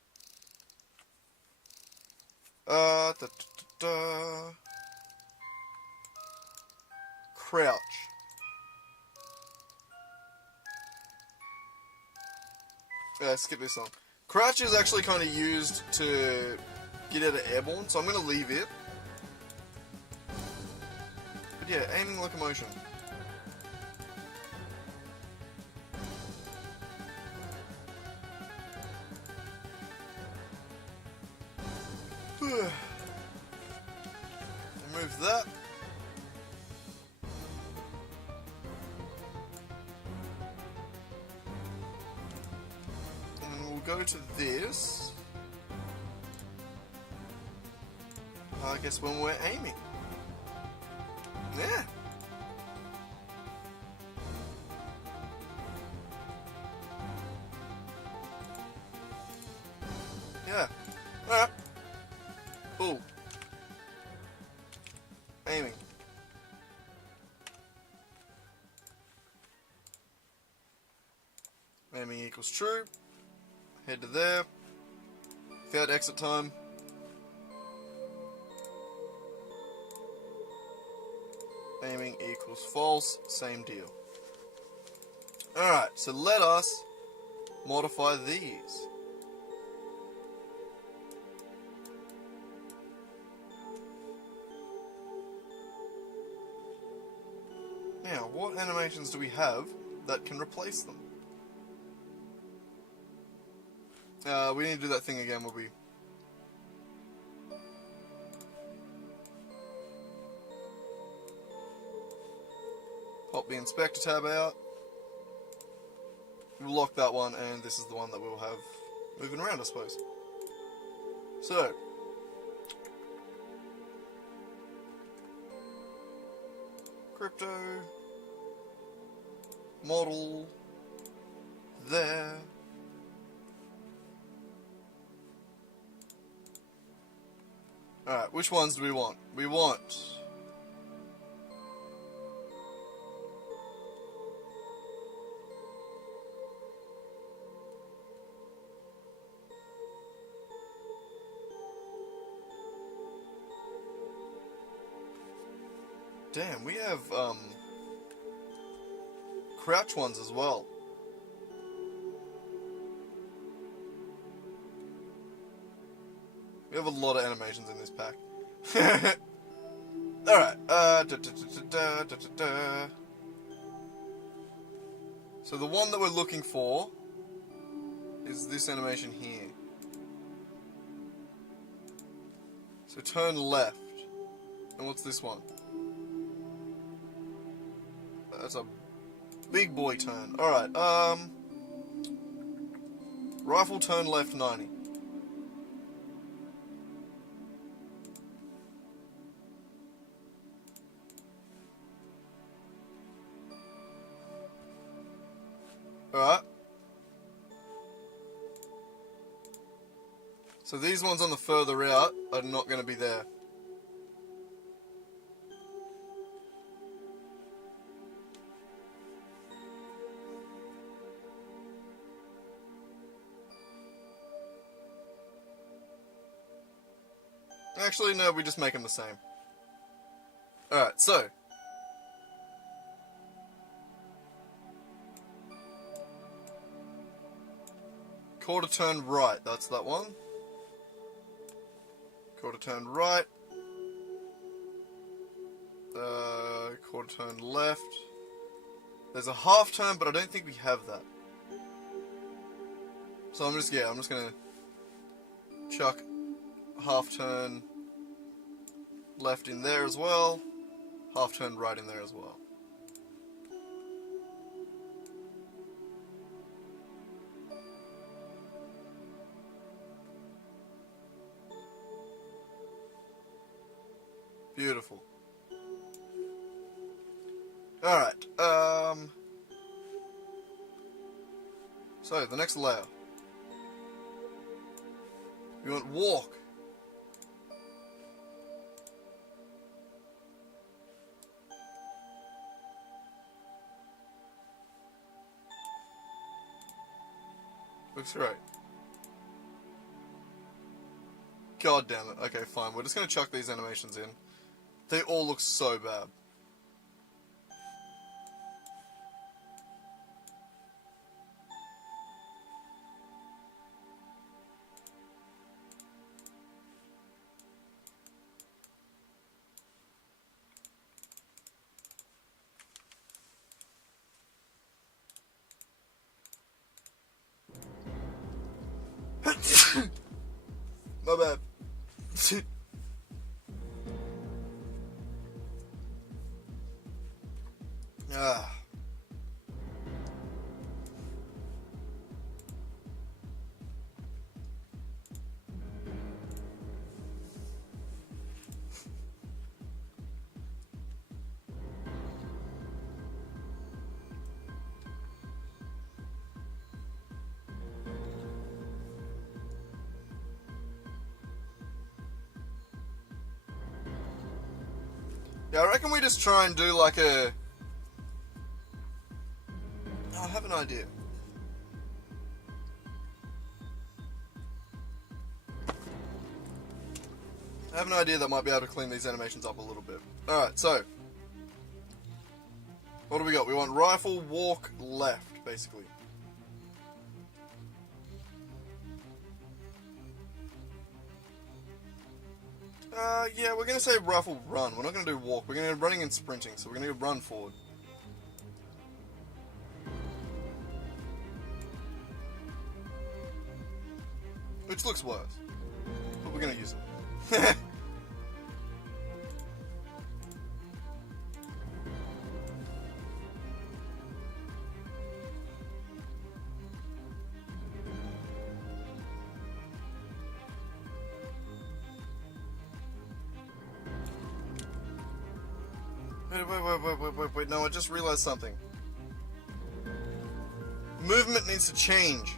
Crouch. Skip this song. Crouch is actually kind of used to get out of airborne, so I'm going to leave it. But yeah, aiming locomotion. Remove that. And we'll go to this. I guess when we're aiming. Yeah. Yeah. Alright. Cool. Aiming. Aiming equals true. Head to there. Without exit time. Aiming equals false. Same deal. Alright, so let us modify these. Now, what animations do we have that can replace them? We need to do that thing again where we... Pop the inspector tab out. We'll lock that one, and this is the one that we'll have moving around, I suppose. So... Crypto... Model... There... Alright, which ones do we want? We want... Damn, we have, crouch ones as well. We have a lot of animations in this pack. Alright, So the one that we're looking for is this animation here. So turn left. And what's this one? That's a big boy turn. Alright, rifle turn left 90. Alright. So these ones on the further out are not going to be there. Actually, no, we just make them the same. Alright, so. Quarter turn right, that's that one. Quarter turn right. Quarter turn left. There's a half turn, but I don't think we have that. So I'm just gonna chuck half turn left in there as well. Half turn right in there as well. Beautiful. Alright, so, the next layer. We want walk. Looks right. God damn it. Okay, fine. We're just gonna chuck these animations in. They all look so bad. My bad. Ah. Yeah, I reckon we just try and do like a... I have an idea. I have an idea that might be able to clean these animations up a little bit. Alright, so. What do we got? We want rifle, walk, left, basically. Yeah, we're going to say rifle, run. We're not going to do walk. We're going to do running and sprinting, so we're going to run forward. Which looks worse. But we're going to use it. Wait, no, I just realized something. Movement needs to change.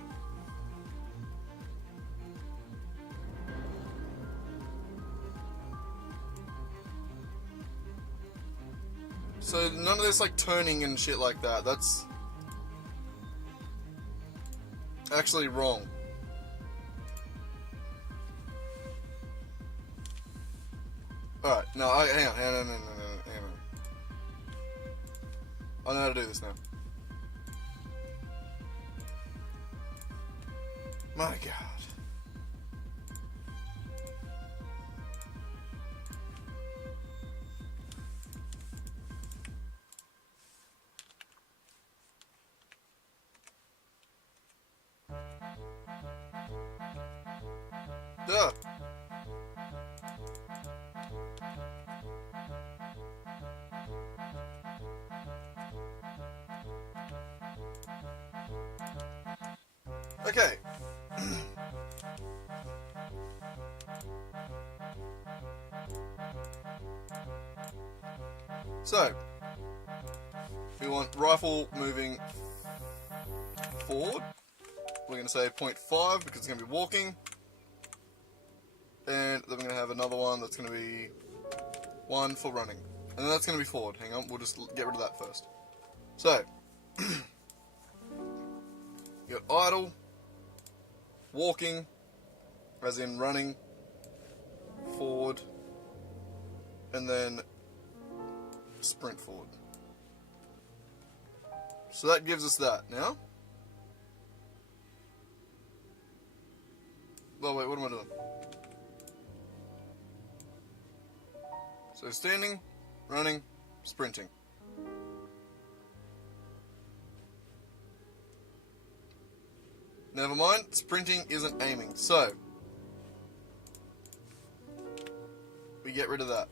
So none of this like turning and shit like that. That's actually wrong. Alright, no, hang on. I know how to do this now. My god. Duh. Okay. So, we want rifle moving forward. We're going to say 0.5 because it's going to be walking. And then we're going to have another one that's going to be 1 for running. And then that's going to be forward. Hang on, we'll just get rid of that first. So, you got idle, walking, as in running, forward, and then sprint forward. So that gives us that. Now? Oh wait, what am I doing? So standing, running, sprinting. Never mind, sprinting isn't aiming. So, we get rid of that.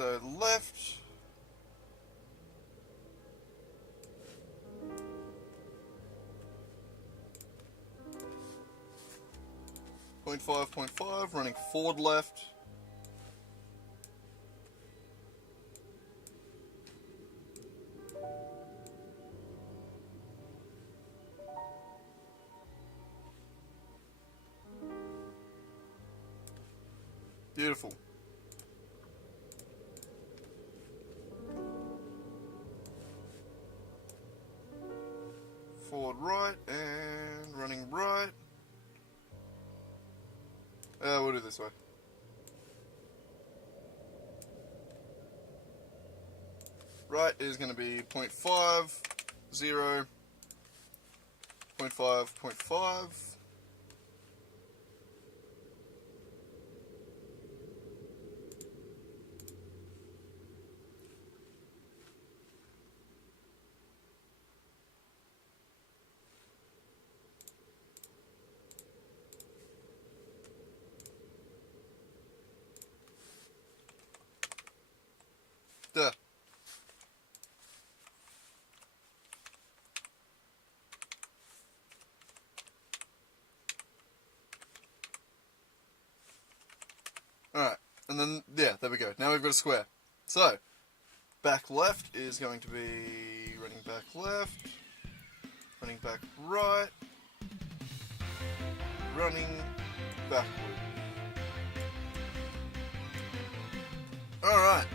So left. Point 5, running forward left. Beautiful. Forward right and running right. We'll do it this way. Right is going to be 0.5, 0, 0.5, 0.5. There. Alright, and then, yeah, there we go. Now we've got a square. So, back left is going to be running back left, running back right, running backward. Alright,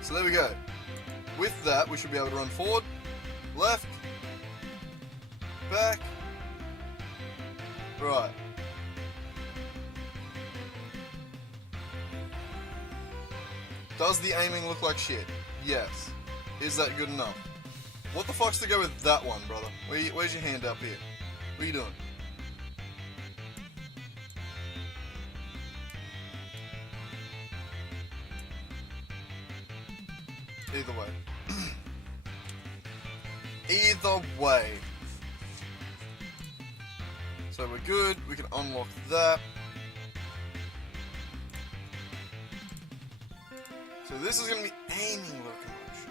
so there we go. With that, we should be able to run forward, left, back, right. Does the aiming look like shit? Yes. Is that good enough? What the fuck's to go with that one, brother? Where's your hand up here? What are you doing? Either way. Either way. So we're good. We can unlock that. So this is going to be aiming locomotion.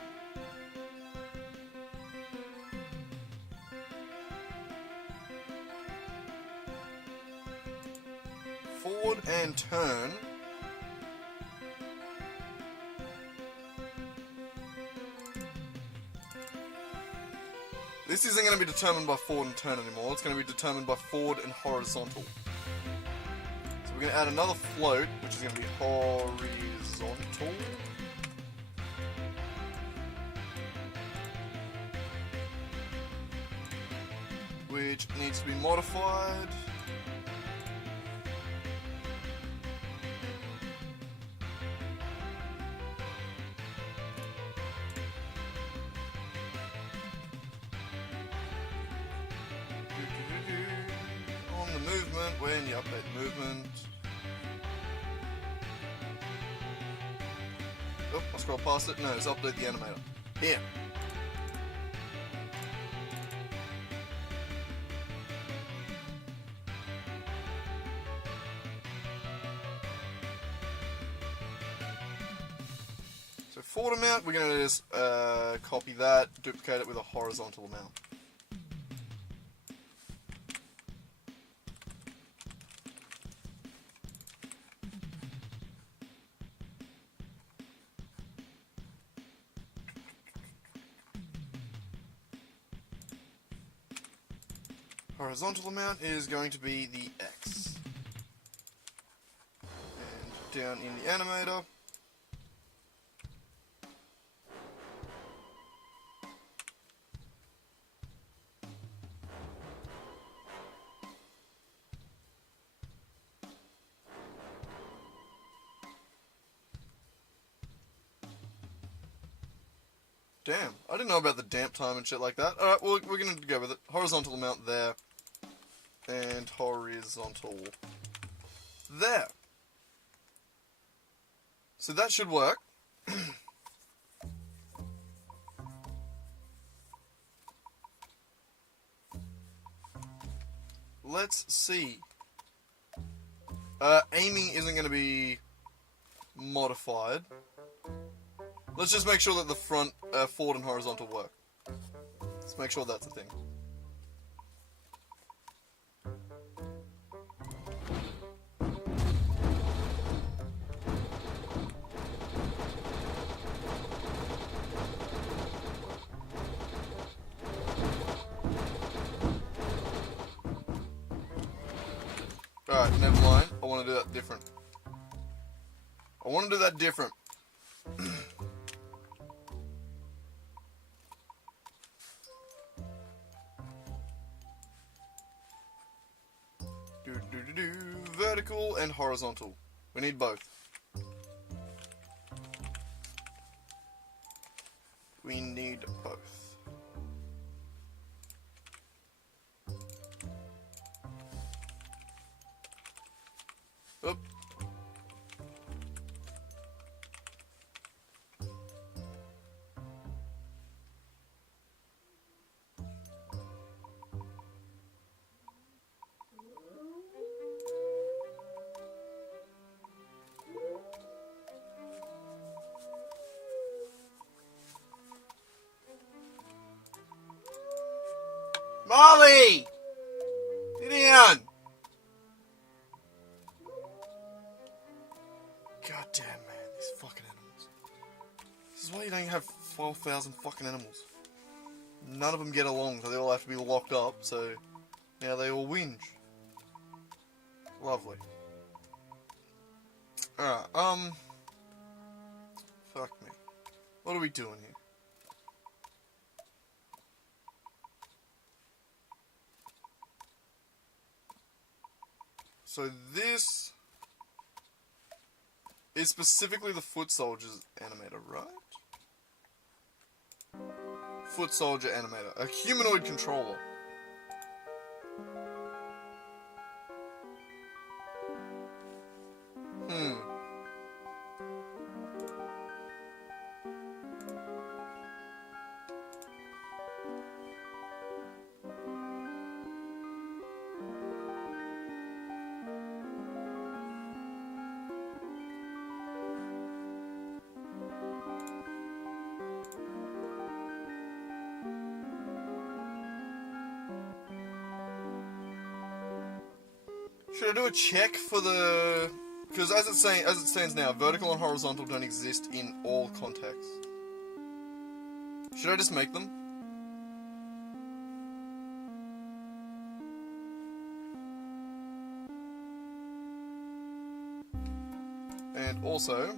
Forward and turn. This isn't going to be determined by forward and turn anymore. It's going to be determined by forward and horizontal. So we're going to add another float, which is going to be horizontal. Which needs to be modified. On the movement, when you update movement. Oh, I scrolled past it. No, it's update the animator. Here. So forward amount, we're going to just copy that, duplicate it with a horizontal amount. Horizontal amount is going to be the X. And down in the animator. Damn, I didn't know about the damp time and shit like that. Alright, well, we're gonna go with it. Horizontal amount there. And horizontal there. So that should work. Let's see. Aiming isn't going to be modified. Let's just make sure that the front, forward and horizontal work. Let's make sure that's a thing. Alright, never mind. I want to do that different. I want to do that different. Vertical and horizontal. We need both. We need both. Oop. Molly! Get in! God damn, man, these fucking animals. This is why you don't have 12,000 fucking animals. None of them get along, so they all have to be locked up, so now they all whinge. Lovely. Alright, fuck me. What are we doing here? So this is specifically the foot soldier's animator, right? Foot soldier animator. A humanoid controller. Should I do a check for the... Because as it stands now, vertical and horizontal don't exist in all contexts. Should I just make them? And also...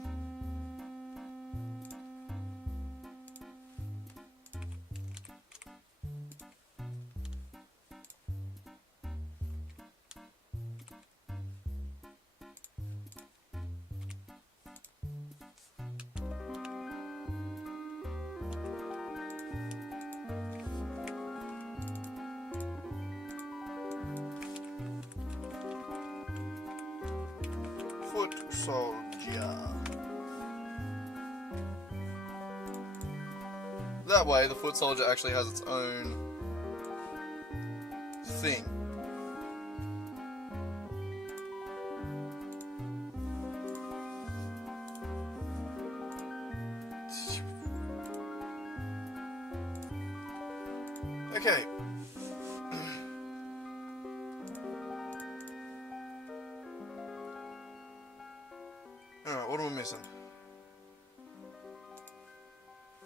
Foot soldier. That way, the foot soldier actually has its own thing. Okay. Alright, what am I missing?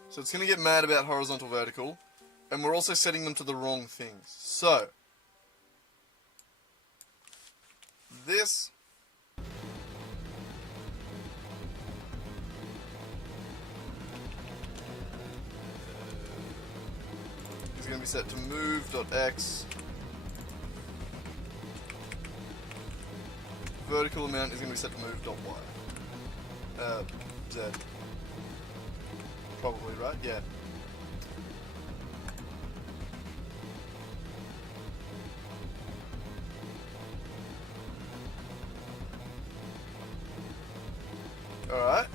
So it's going to get mad about horizontal vertical, and we're also setting them to the wrong things. So, this is going to be set to move.x. Vertical amount is going to be set to move.y. Z. Probably, right? Yeah. Alright.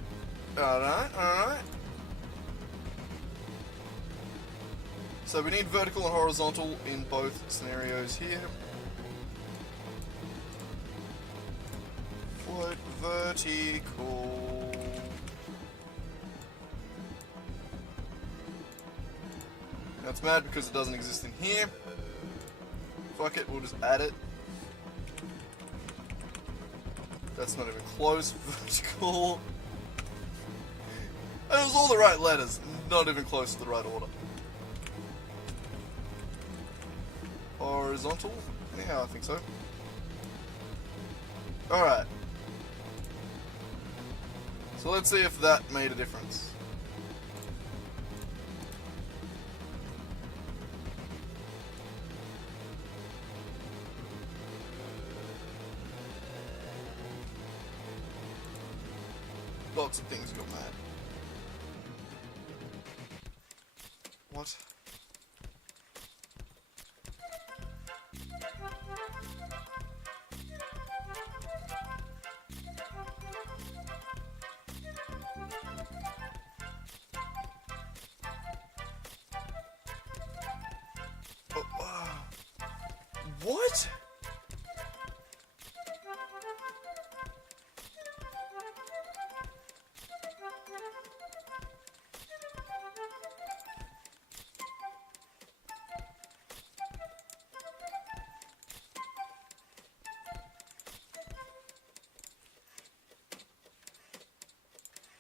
Alright. So we need vertical and horizontal in both scenarios here. Float vertical. It's mad because it doesn't exist in here. Fuck it, we'll just add it. That's not even close. Vertical. And it was all the right letters, not even close to the right order. Horizontal? Yeah, I think so. Alright. So let's see if that made a difference. Lots of things got mad. What? What?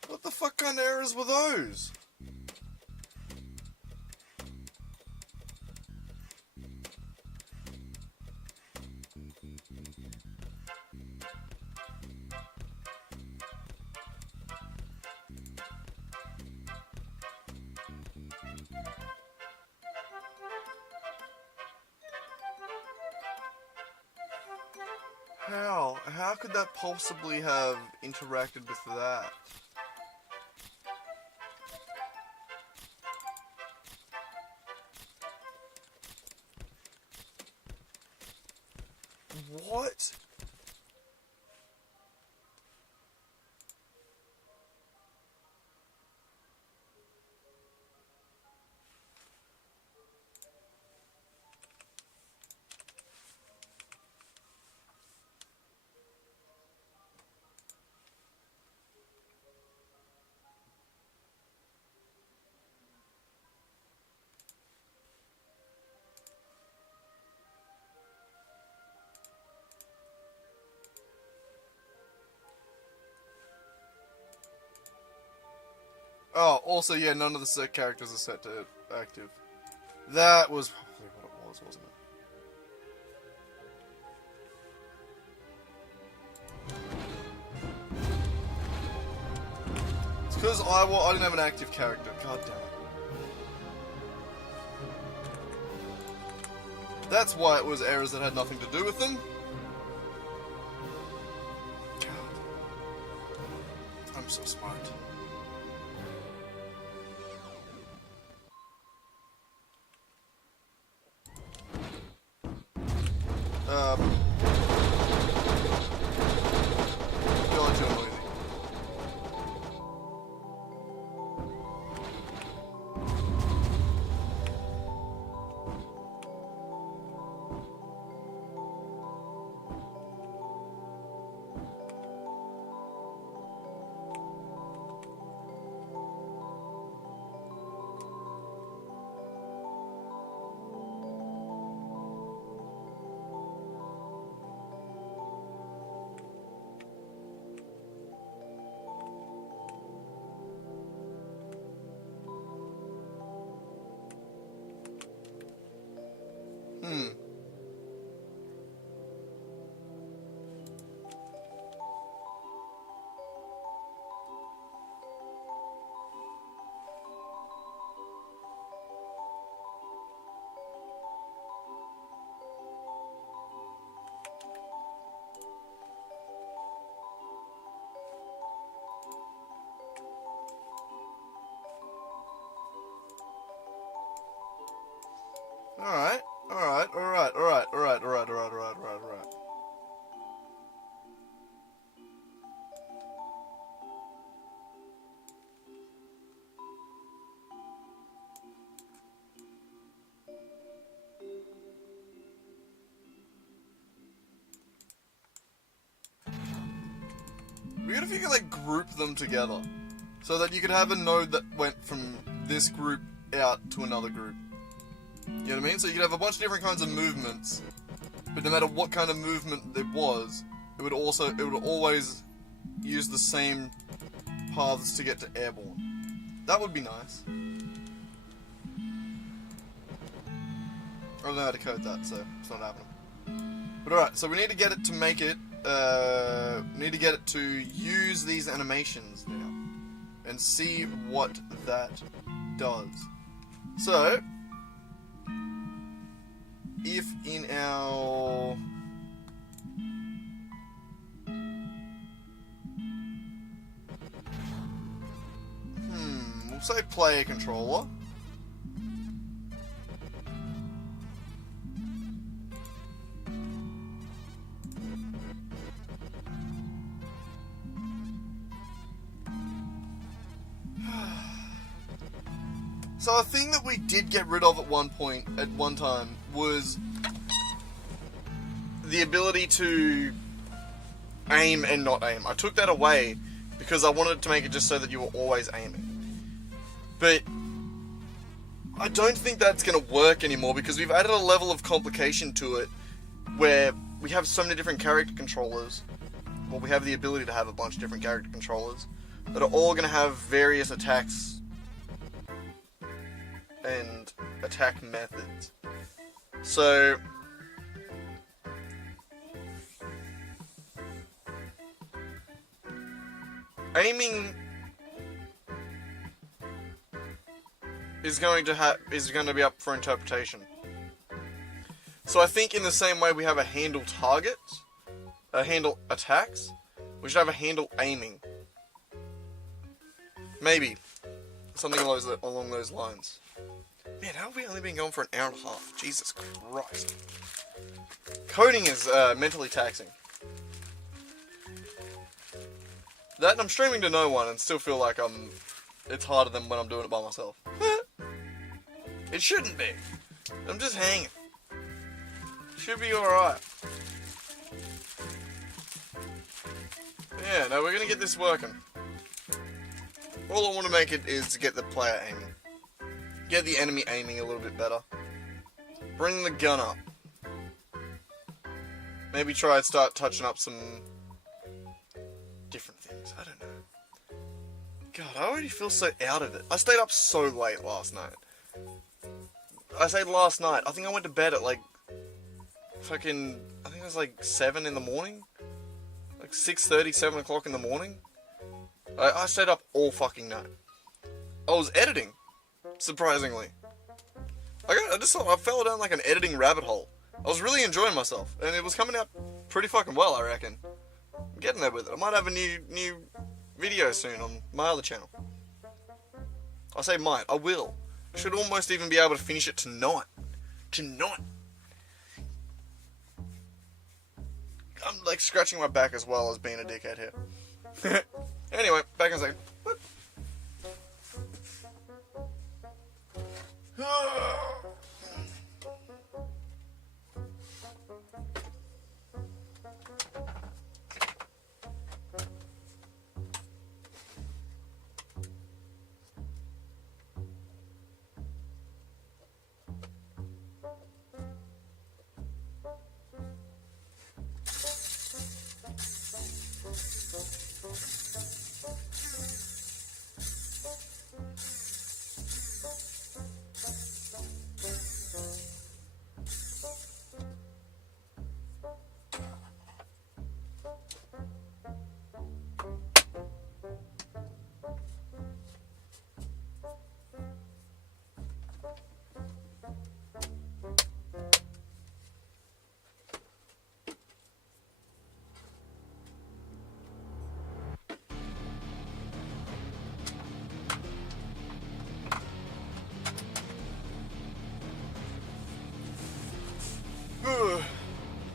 What the fuck kind of errors were those? How? How could that possibly have interacted with that? What? Oh, also, yeah, none of the set characters are set to active. That was probably what it was, wasn't it? It's because I didn't have an active character. God damn it. That's why it was errors that had nothing to do with them. God. I'm so smart. God, you're noisy. Alright. We gotta figure, like, group them together. So that you could have a node that went from this group out to another group. You know what I mean? So you could have a bunch of different kinds of movements, but no matter what kind of movement it was, it would always use the same paths to get to airborne. That would be nice. I don't know how to code that, so it's not happening. But alright, so we need to get it to make it, we need to get it to use these animations now, and see what that does. So, if in our... we'll say player controller. So a thing that we did get rid of at one time, was the ability to aim and not aim. I took that away because I wanted to make it just so that you were always aiming. But I don't think that's going to work anymore because we've added a level of complication to it where we have so many different character controllers. Well, we have the ability to have a bunch of different character controllers that are all going to have various attacks and attack methods. So aiming is going to be up for interpretation. So I think in the same way we have a handle target, a handle attacks, we should have a handle aiming. Maybe something along those lines. Man, how have we only been going for an hour and a half? Jesus Christ. Coding is mentally taxing. That and I'm streaming to no one and still feel like it's harder than when I'm doing it by myself. It shouldn't be. I'm just hanging. Should be alright. Yeah, no, we're gonna get this working. All I want to make it is to get the player aiming. Get the enemy aiming a little bit better. Bring the gun up. Maybe try and start touching up some different things. I don't know. God, I already feel so out of it. I stayed up so late last night. I say last night. I think I went to bed at like I think it was like 7 in the morning. Like 6:30, 7 o'clock in the morning. I stayed up all fucking night. I was editing. Surprisingly. I fell down like an editing rabbit hole. I was really enjoying myself, and it was coming out pretty fucking well, I reckon. I'm getting there with it. I might have a new video soon on my other channel. I say might, I will. I should almost even be able to finish it tonight. Tonight. I'm like scratching my back as well as being a dickhead here. Anyway, back in a second.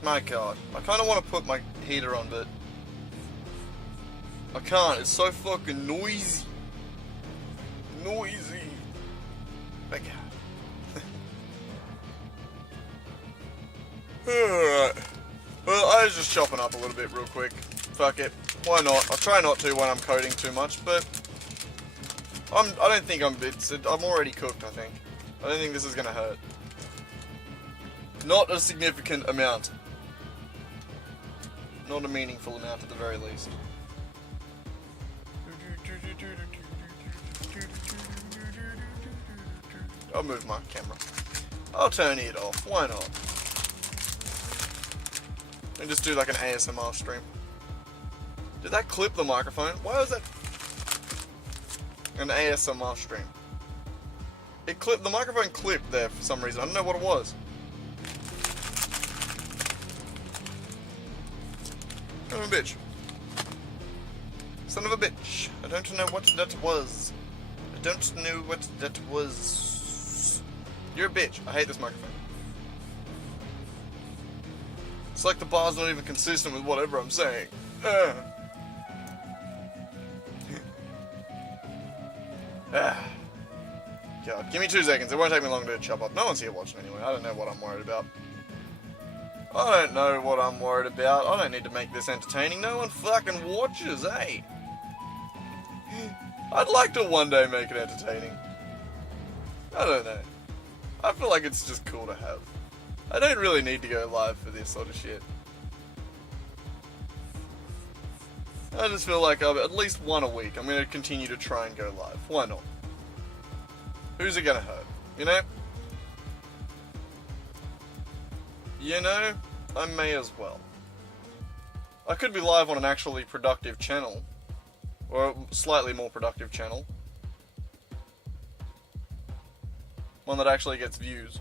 My god. I kind of want to put my heater on, but I can't. It's so fucking noisy. Noisy. But god. Alright. Well, I was just chopping up a little bit real quick. Fuck it. Why not? I try not to when I'm coding too much, but I don't think I'm already cooked, I think. I don't think this is gonna hurt. Not a significant amount. Not a meaningful amount at the very least. I'll move my camera. I'll turn it off. Why not? And just do like an ASMR stream. Did that clip the microphone? Why was that an ASMR stream? It clipped, the microphone clipped there for some reason. I don't know what it was. Son of a bitch. Son of a bitch. I don't know what that was. I don't know what that was. You're a bitch. I hate this microphone. It's like the bar's not even consistent with whatever I'm saying. God, give me 2 seconds. It won't take me long to chop up. No one's here watching anyway. I don't know what I'm worried about. I don't know what I'm worried about. I don't need to make this entertaining. No one fucking watches, eh? I'd like to one day make it entertaining. I don't know. I feel like it's just cool to have. I don't really need to go live for this sort of shit. I just feel like at least one a week I'm going to continue to try and go live. Why not? Who's it going to hurt? You know? You know, I may as well. I could be live on an actually productive channel. Or a slightly more productive channel. One that actually gets views.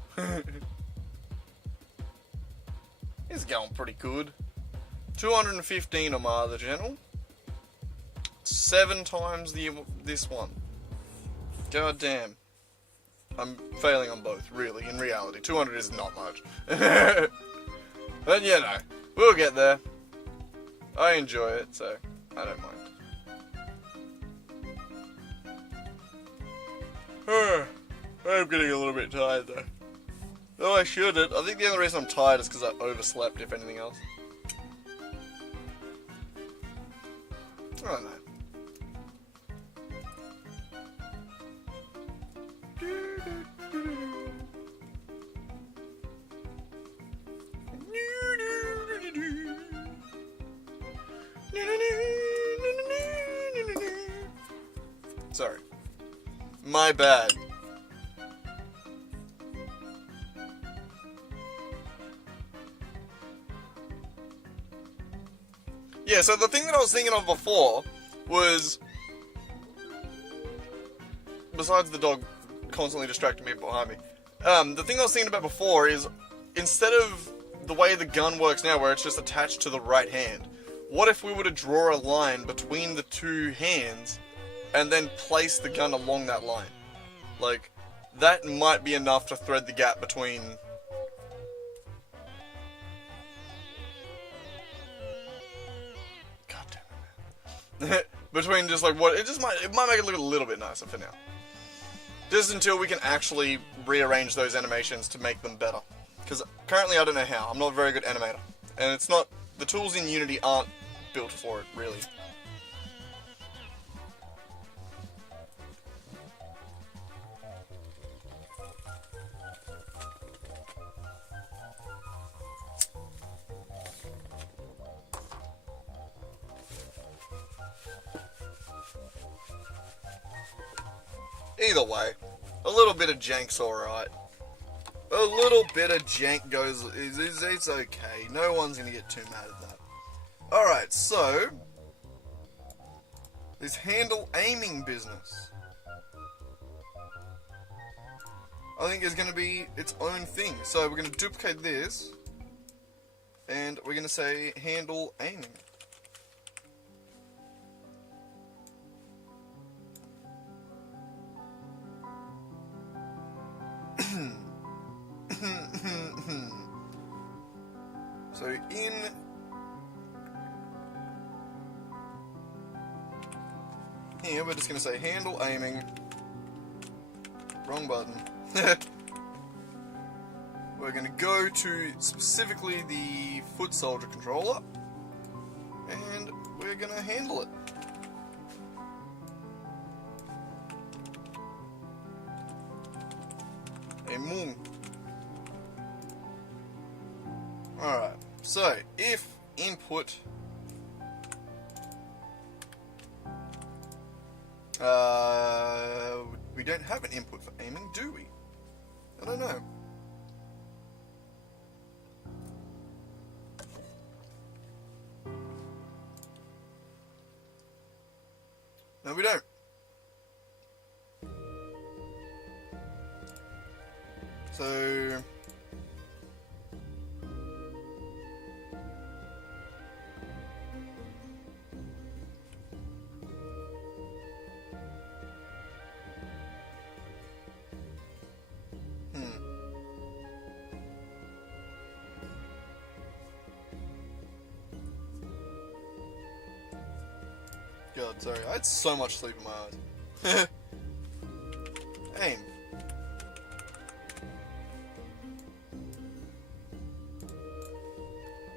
It's going pretty good. 215 on my other channel. 7 times this one. God damn. I'm failing on both, really, in reality. 200 is not much. But, you know, we'll get there. I enjoy it, so I don't mind. I'm getting a little bit tired, though. Though I shouldn't. I think the only reason I'm tired is because I overslept, if anything else. I don't know. Sorry. My bad. Yeah, so the thing that I was thinking of before was, besides the dog constantly distracting me behind me, the thing I was thinking about before is, instead of the way the gun works now, where it's just attached to the right hand, what if we were to draw a line between the 2 hands and then place the gun along that line? Like, that might be enough to thread the gap between... God damn it, man. Between just like what... It might make it look a little bit nicer for now. Just until we can actually rearrange those animations to make them better. Because currently I don't know how. I'm not a very good animator. And it's not... The tools in Unity aren't built for it, really. Either way, a little bit of jank's alright. A little bit of jank goes, it's okay. No one's gonna get too mad at that. Alright, so, this handle aiming business, I think is gonna be its own thing. So we're gonna duplicate this, and we're gonna say handle aiming. So in here, we're just going to say handle aiming. Wrong button. We're going to go to specifically the foot soldier controller, and we're going to handle it. Aimung. Alright, so if input we don't have an input for aiming, do we? I don't know. No, we don't. So God, sorry, I had so much sleep in my eyes. Aim.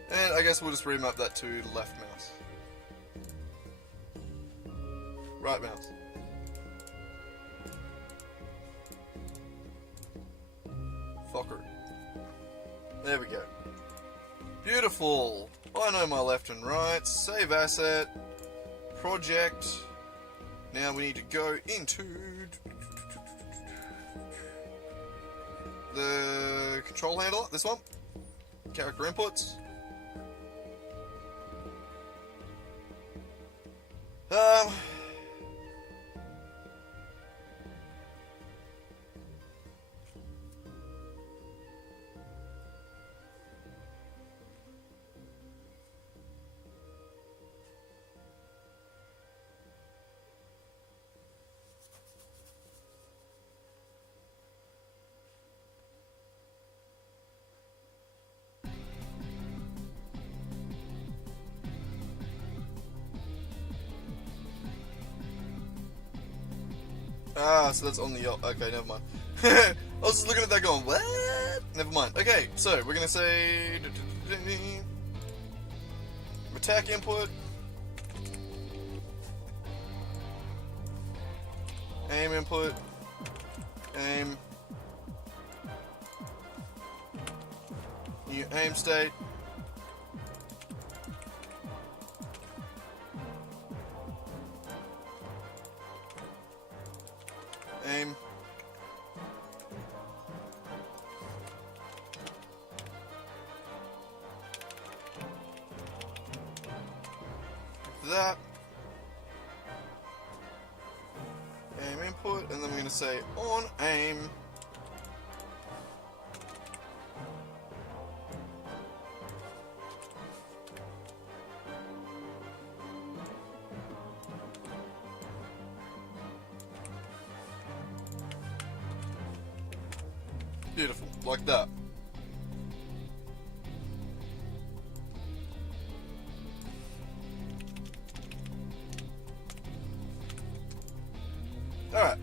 And I guess we'll just remap that to left mouse. Right mouse. Fucker. There we go. Beautiful. I know my left and right. Save asset. Project. Now we need to go into the control handler, this one. Character inputs. So that's on the... Okay, never mind. I was just looking at that going, what? Never mind. Okay, so we're going to say... Attack input. Aim input. Aim. New aim state. Aim. That. Aim input, and then we're going to say on aim. Beautiful, like that. Alright.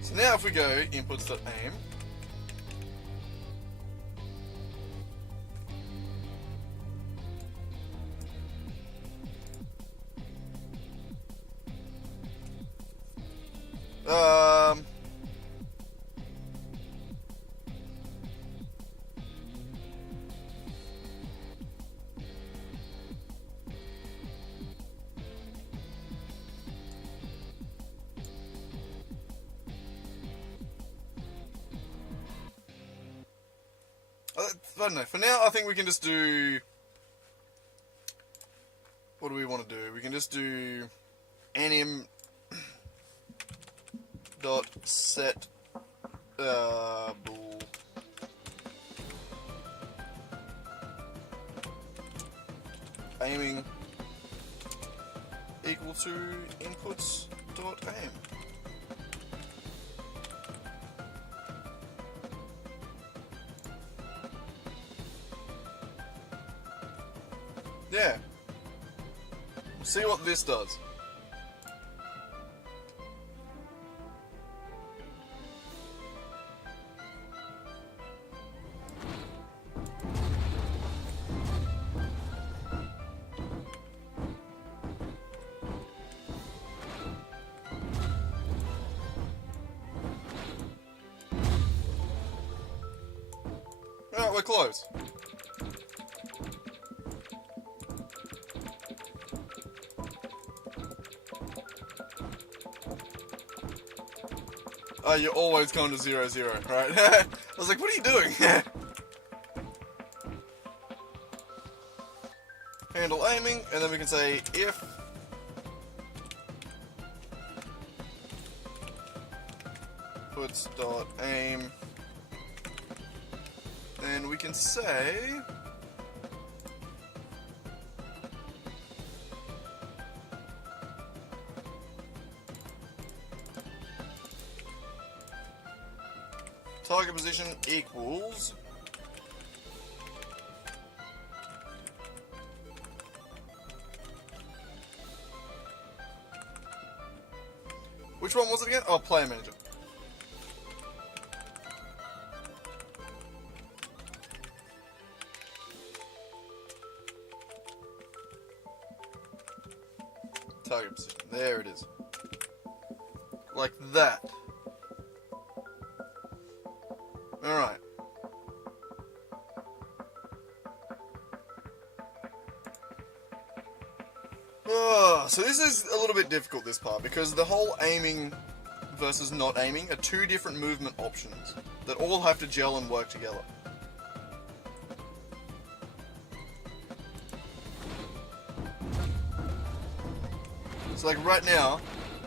So now if we go inputs.aim. I don't know. For now, I think we can just do... What do we want to do? We can just do anim dot set bool aiming equal to inputs dot aim. Yeah. See what this does. Alright, we're close. Oh, you're always going to 0, 0, right? I was like, what are you doing? Handle aiming, and then we can say if puts.aim, and we can say target position equals which one was it again? Oh, player manager. Target position. There it is. Like that. Alright. Oh, so this is a little bit difficult, this part, because the whole aiming versus not aiming are two different movement options that all have to gel and work together. So like right now,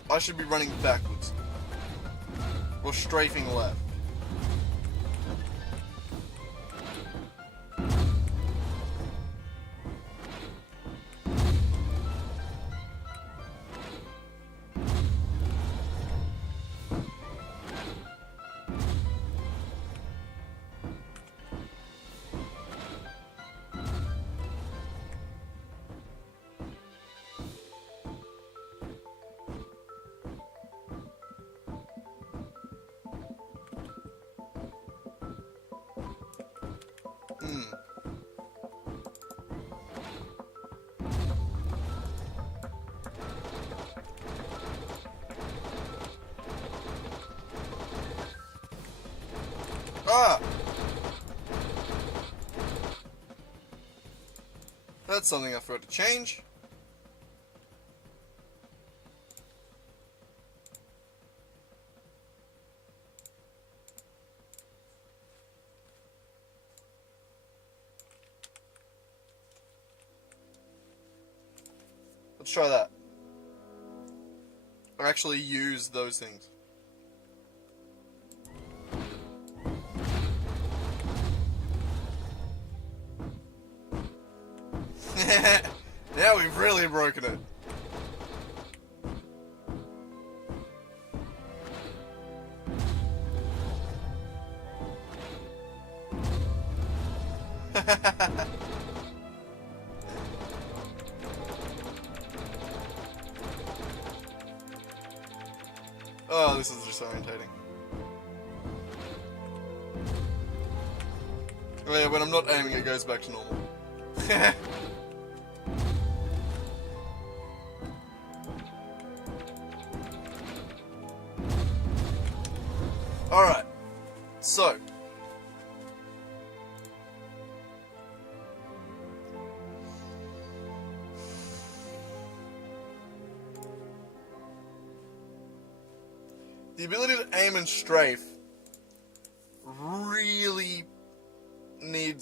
I should be running backwards. Or strafing left. Ah! That's something I forgot to change. Let's try that. Or actually use those things. Now we've really broken it. Oh, this is disorientating. Oh yeah, when I'm not aiming, it goes back to normal. Alright, so the ability to aim and strafe really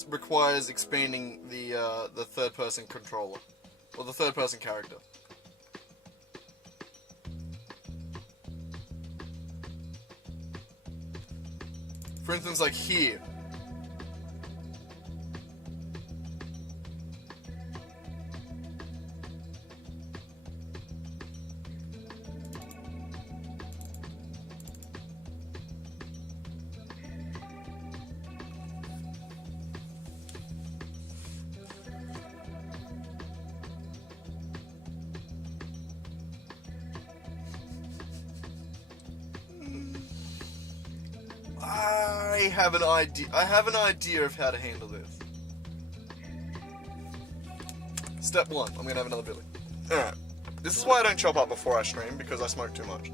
requires expanding the third person controller or the third person character. For instance, like here. I have an idea of how to handle this. Step 1, I'm gonna have another Billy. Alright. This is why I don't chop up before I stream, because I smoke too much.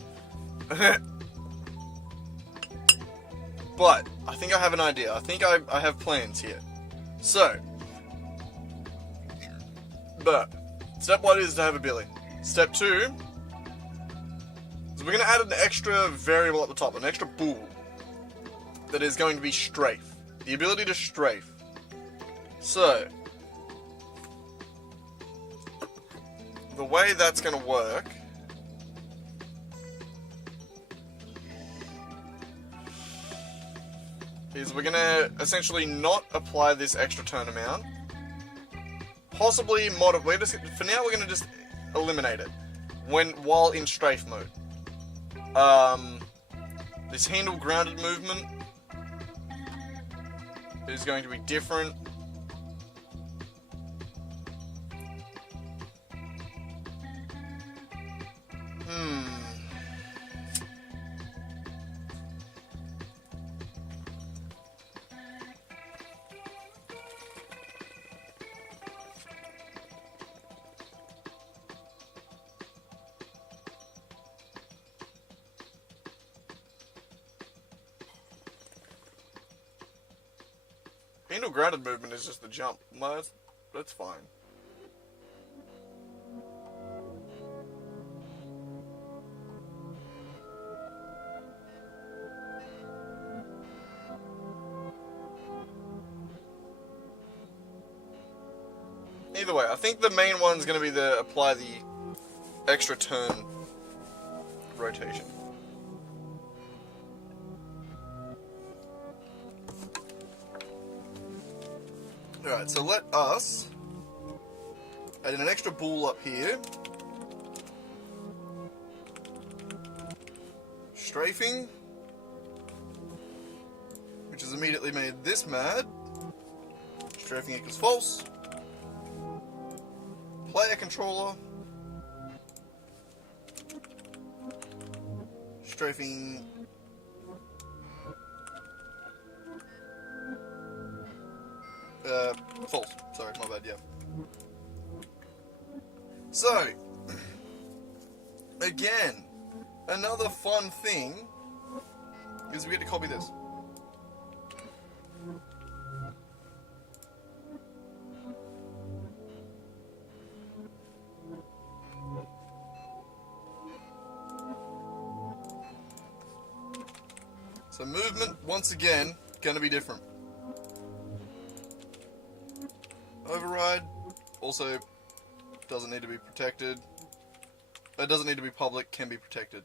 But I think I have an idea. I think I have plans here. So, but step 1 is to have a Billy. Step 2 is we're going to add an extra variable at the top, an extra bool that is going to be strafe. The ability to strafe. So, the way that's going to work is we're going to essentially not apply this extra turn amount. Possibly modify. For now, we're going to just eliminate it while in strafe mode. This handle grounded movement is going to be different. Handle grounded movement is just the jump. That's fine. Either way, I think the main one's going to be apply the extra turn rotation. Alright, so let us add in an extra bool up here. Strafing, which has immediately made this mad. Strafing equals false. Player controller. Strafing. False. Sorry, my bad, yeah. So, again, another fun thing is we get to copy this. So movement, once again, going to be different. Override also doesn't need to be protected. It doesn't need to be public, can be protected.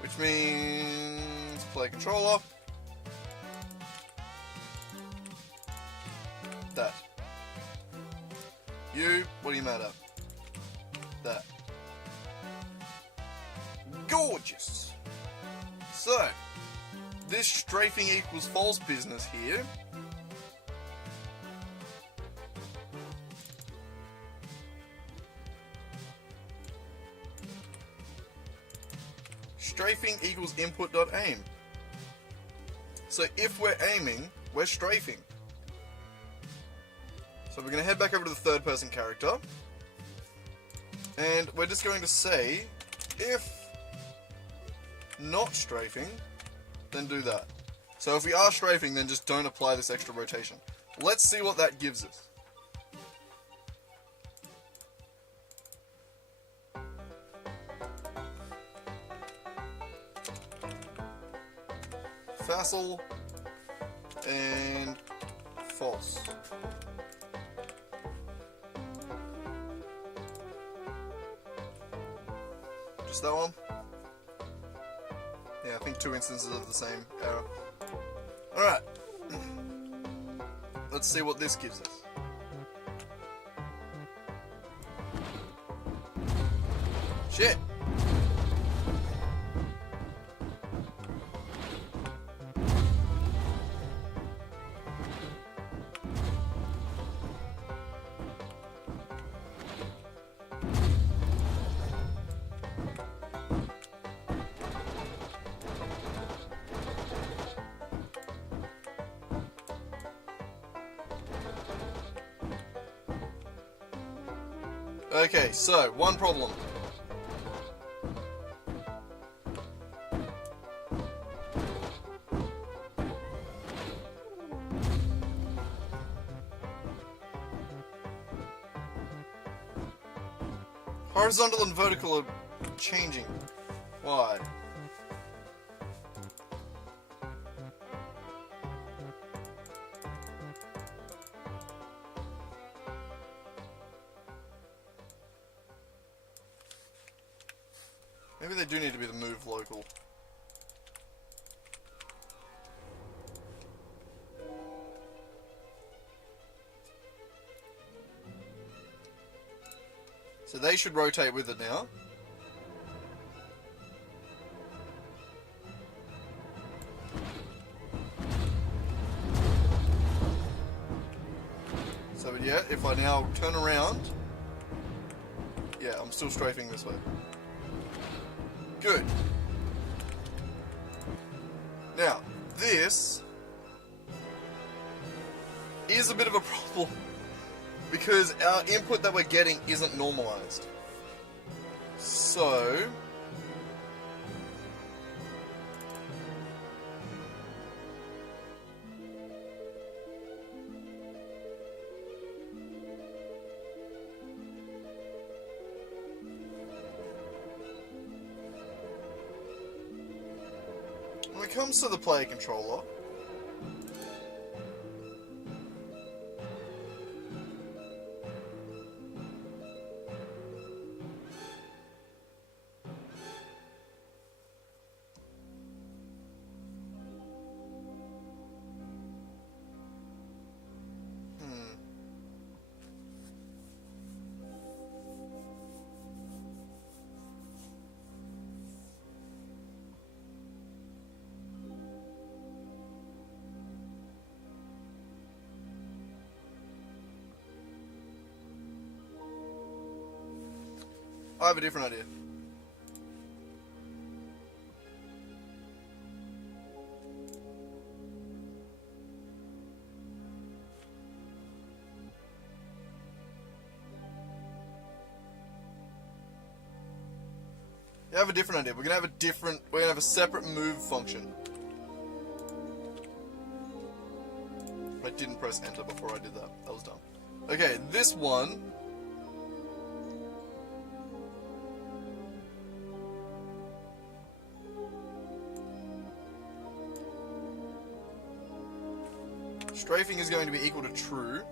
Which means play controller. That. You, what are you mad at? That. Gorgeous! So, this strafing equals false business here strafing equals input.aim. So if we're aiming, we're strafing. So we're going to head back over to the third person character and we're just going to say if not strafing, then do that. So if we are strafing, then just don't apply this extra rotation. Let's see what that gives us. Facile and false. Just that one? Yeah, I think 2 instances of the same error. Alright. Let's see what this gives us. Shit! Okay, so, one problem. Horizontal and vertical are changing. Why? Maybe they do need to be the move local. So they should rotate with it now. So yeah, if I now turn around, yeah, I'm still strafing this way. Good. Now, this is a bit of a problem because our input that we're getting isn't normalized. So when it comes to the player controller, I have a different idea. I have a different idea. We're gonna have a separate move function. I didn't press enter before I did that. That was dumb. Okay, this one. Strafing is going to be equal to true.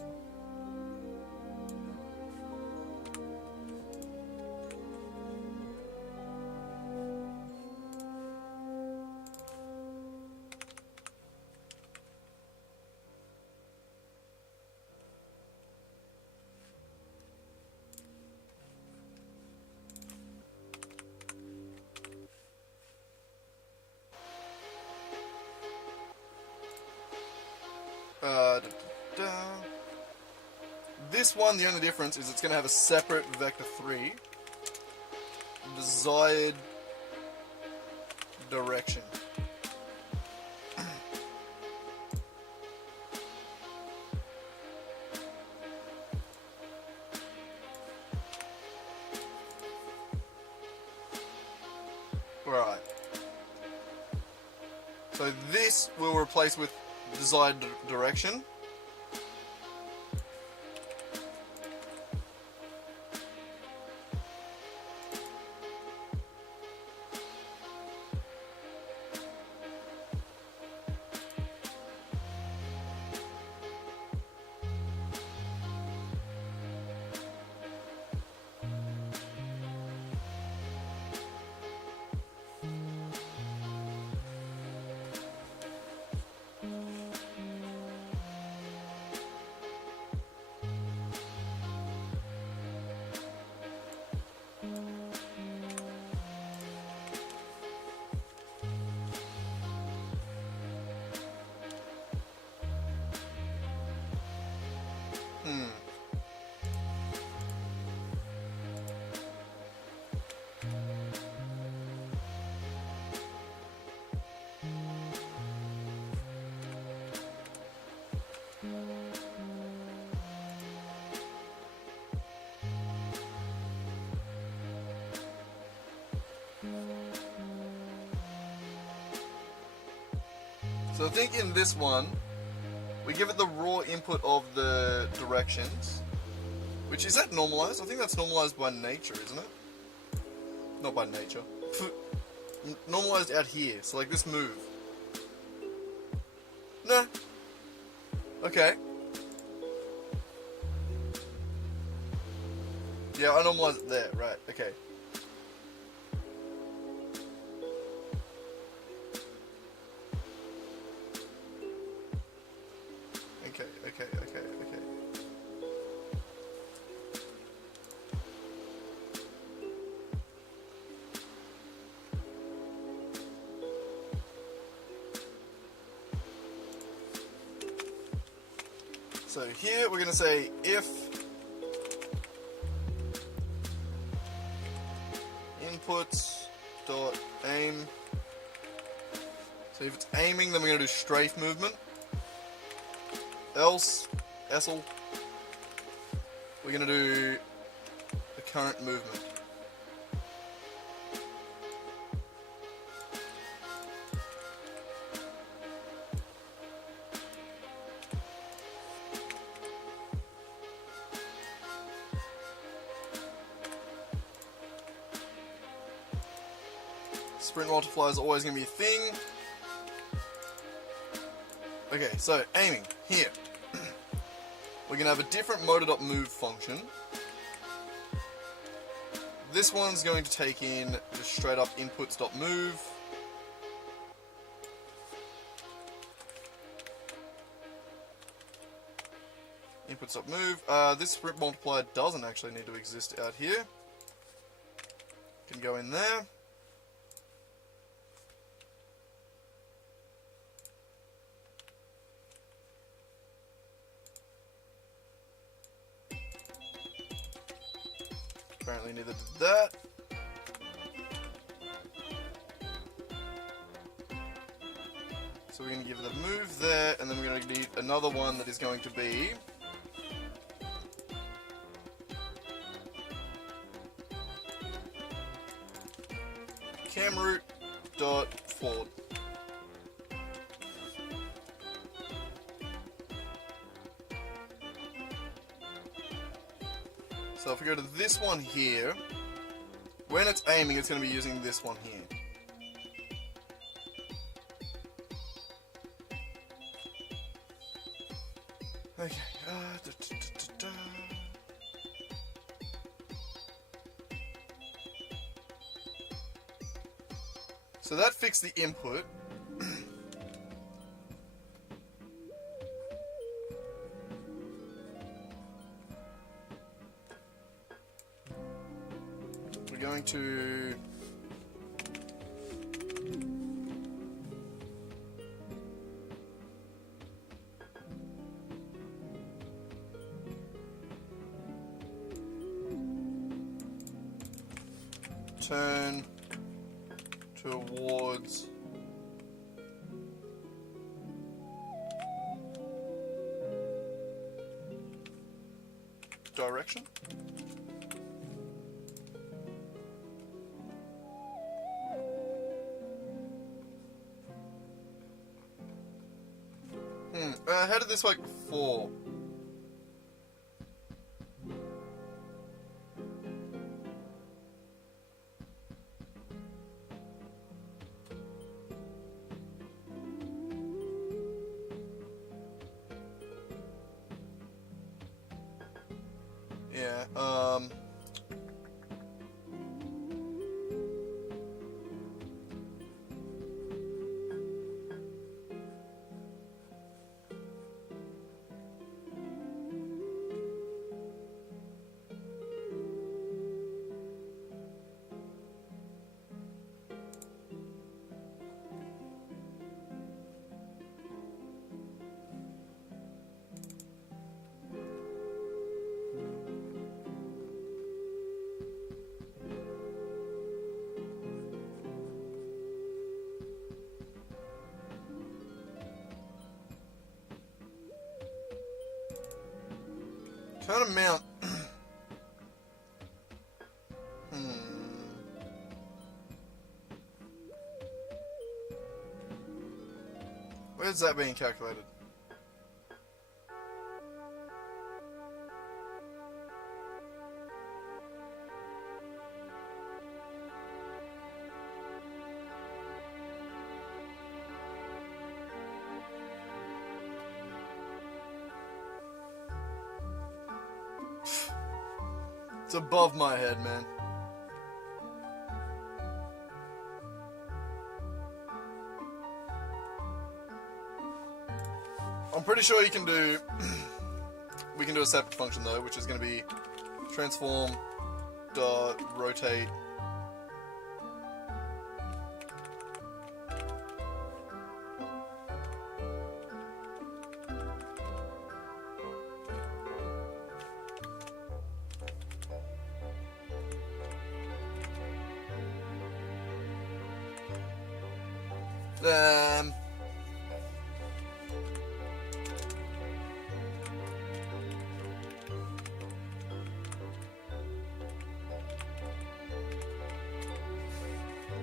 This one, the only difference is it's going to have a separate vector 3 desired direction. Right. So this will replace with desired direction. So I think in this one, we give it the raw input of the directions. Which, is that normalized? I think that's normalized by nature, isn't it? Not by nature. Normalized out here, so like this move. Nah. Okay. Yeah, I normalized it there, right, okay. Okay. So here we're going to say if inputs dot aim. So if it's aiming, then we're going to do strafe movement. Else, we're going to do the current movement. Sprint multiplier is always going to be a thing. Okay, so aiming here. We're going to have a different motor.move function. This one's going to take in just straight up inputs.move. Inputs.move. This sprint multiplier doesn't actually need to exist out here. Can go in there. Apparently neither did that. So we're going to give the move there, and then we're going to need another one that is going to be camroute.forward. So if we go to this one here, when it's aiming, it's going to be using this one here. Okay. So that fixed the input. We're going to turn towards direction. How did this work before? Yeah, trying to mount. Where's Where's that being calculated? It's above my head, man. I'm pretty sure you can do... we can do a separate function though, which is going to be transform dot rotate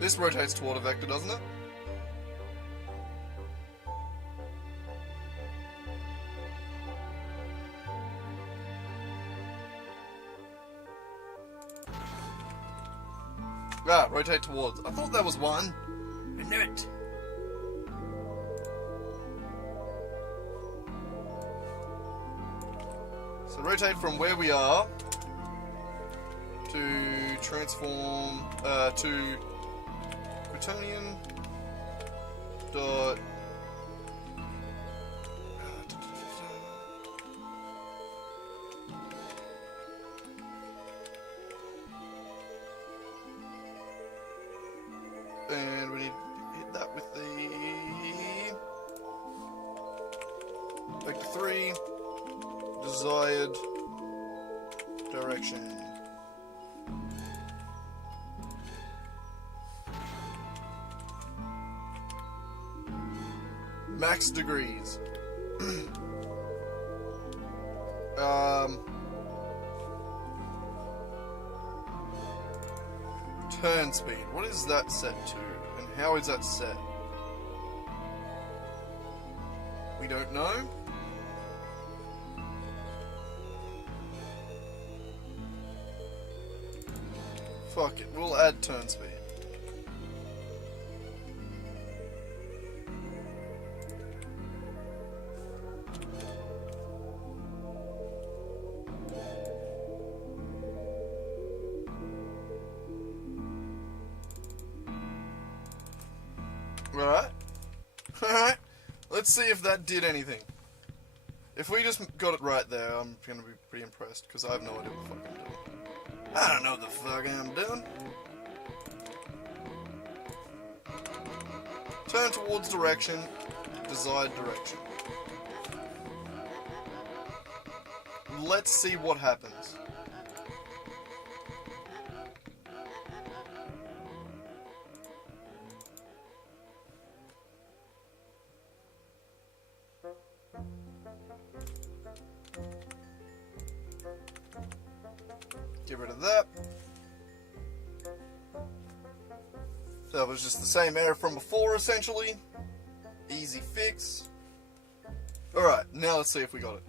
this rotates toward a vector, doesn't it? Ah, rotate towards. I thought there was one. I knew it. So rotate from where we are to transform to Quitonian dot and we need to hit that with the vector 3 desired direction. Max degrees. Turn speed. What is that set to? And how is that set? We don't know. Fuck it. We'll add turn speed. Alright. Alright. Let's see if that did anything. If we just got it right there, I'm gonna be pretty impressed, because I have no idea what the fuck I'm doing. I don't know what the fuck I'm doing. Turn towards direction, desired direction. Let's see what happens. Get rid of that. That was just the same error from before, essentially. Easy fix. Alright, now let's see if we got it.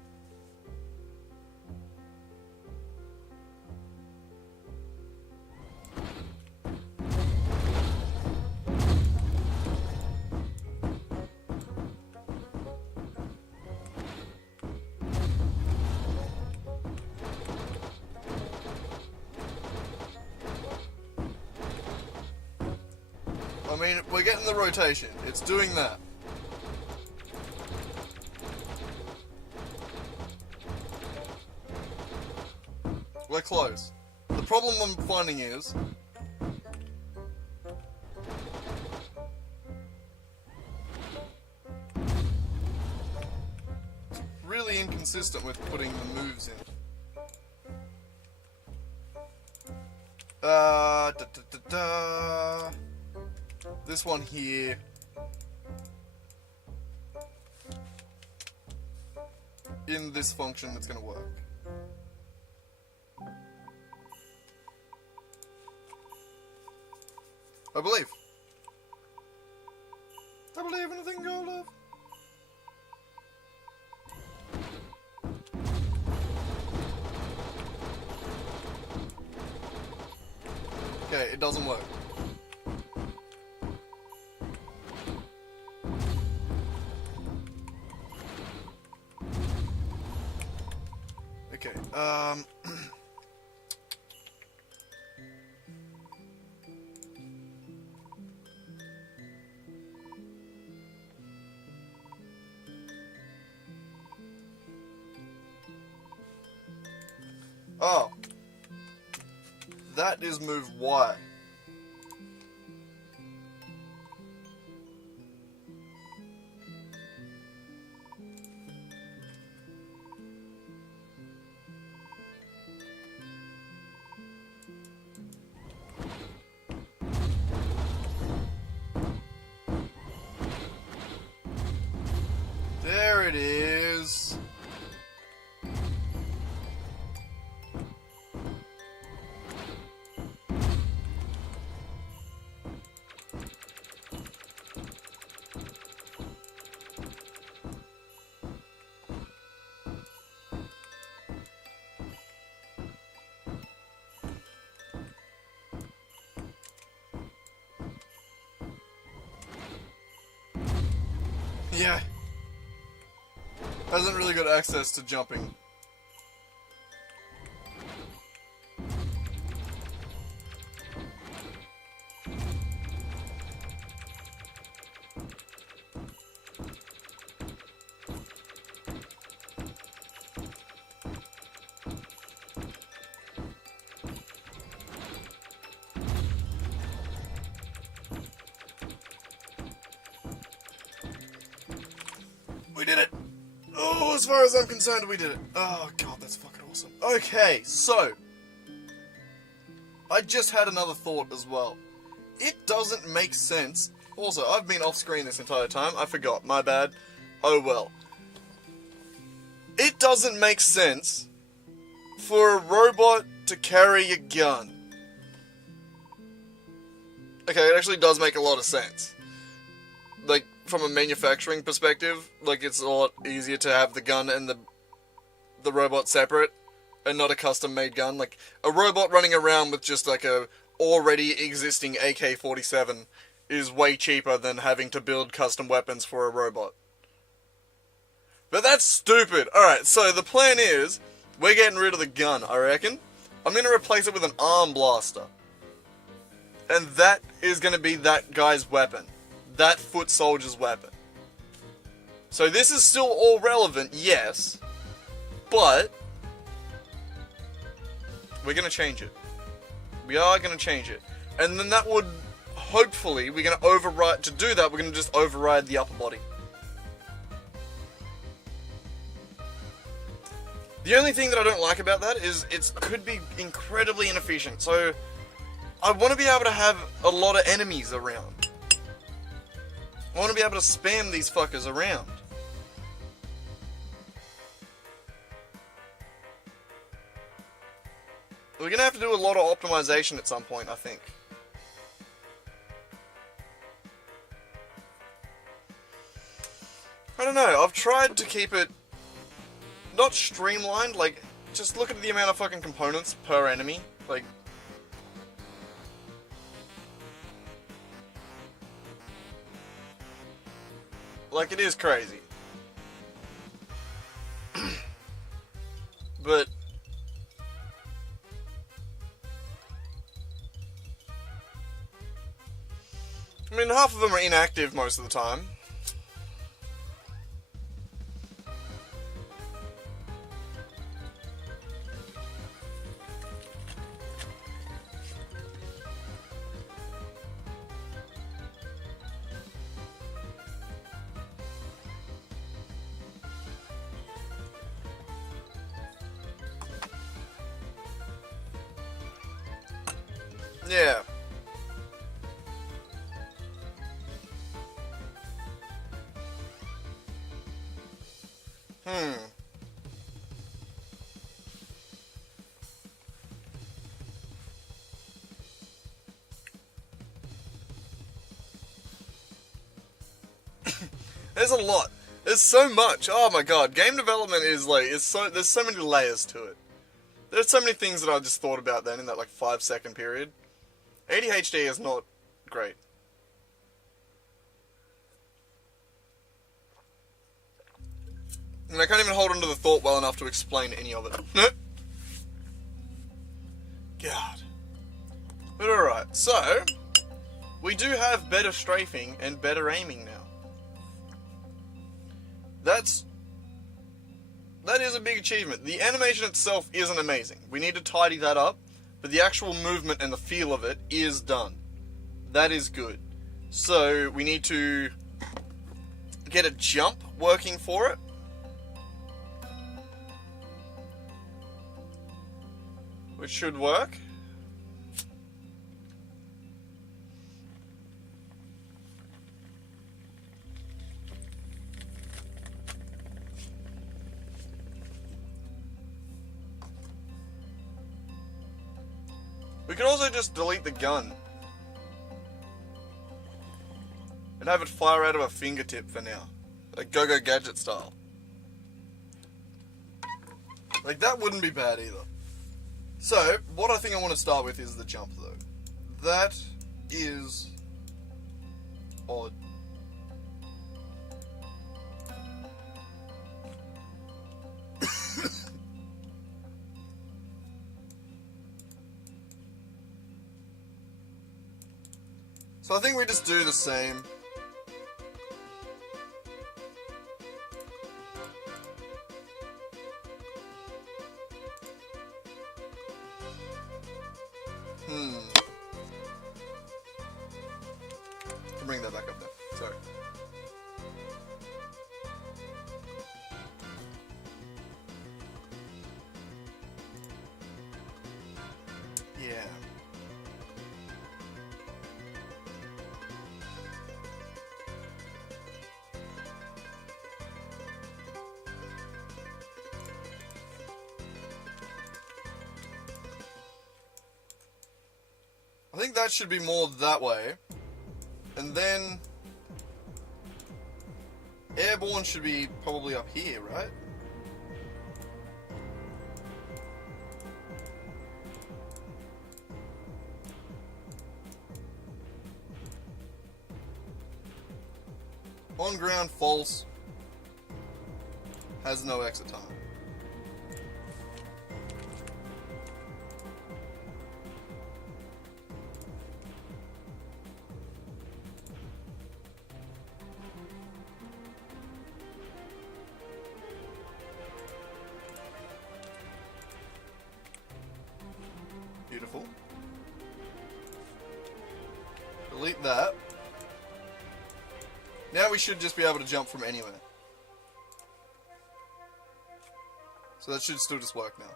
I mean, we're getting the rotation. It's doing that. We're close. The problem I'm finding is... it's really inconsistent with putting the moves in. This one here. In this function that's going to work. I believe. I believe in a thing called love. Okay, it doesn't work. Okay, Oh. That is move Y. There it is. Yeah. Hasn't really got access to jumping. We did it! Oh, as far as I'm concerned, we did it. Oh, God, that's fucking awesome. Okay, so. I just had another thought as well. It doesn't make sense. Also, I've been off screen this entire time. I forgot. My bad. Oh, well. It doesn't make sense for a robot to carry a gun. Okay, it actually does make a lot of sense. Like, from a manufacturing perspective, like, it's a lot easier to have the gun and the robot separate, and not a custom-made gun. Like, a robot running around with just, like, a already existing AK-47 is way cheaper than having to build custom weapons for a robot. But that's stupid! Alright, so the plan is, we're getting rid of the gun, I reckon. I'm gonna replace it with an arm blaster. And that is gonna be that guy's weapon. That foot soldier's weapon. So this is still all relevant, yes, but we're going to change it. We are going to change it. And then that would, hopefully, we're going to override, to do that, we're going to just override the upper body. The only thing that I don't like about that is it could be incredibly inefficient. So I want to be able to have a lot of enemies around. I want to be able to spam these fuckers around. We're going to have to do a lot of optimization at some point, I think. I don't know, I've tried to keep it not streamlined, like, just look at the amount of fucking components per enemy, like, it is crazy. But I mean, half of them are inactive most of the time. Yeah. There's a lot. There's so much. Oh my god. Game development is like, there's so many layers to it. There's so many things that I just thought about then in that like 5-second period. ADHD is not great. And I can't even hold on to the thought well enough to explain any of it. God. But alright, so we do have better strafing and better aiming now. That's that is a big achievement. The animation itself isn't amazing. We need to tidy that up, but the actual movement and the feel of it is done. That is good. So we need to get a jump working for it. Which should work. We could also just delete the gun and have it fire out of a fingertip for now, like Go-Go Gadget style. Like, that wouldn't be bad either. So, what I think I want to start with is the jump, though. That is odd. So I think we just do the same. Bring that back up there. Sorry. Yeah. I think that should be more that way. And then airborne should be probably up here, right? On ground, false. Has no exit time. Beautiful. Delete that. Now we should just be able to jump from anywhere. So that should still just work now.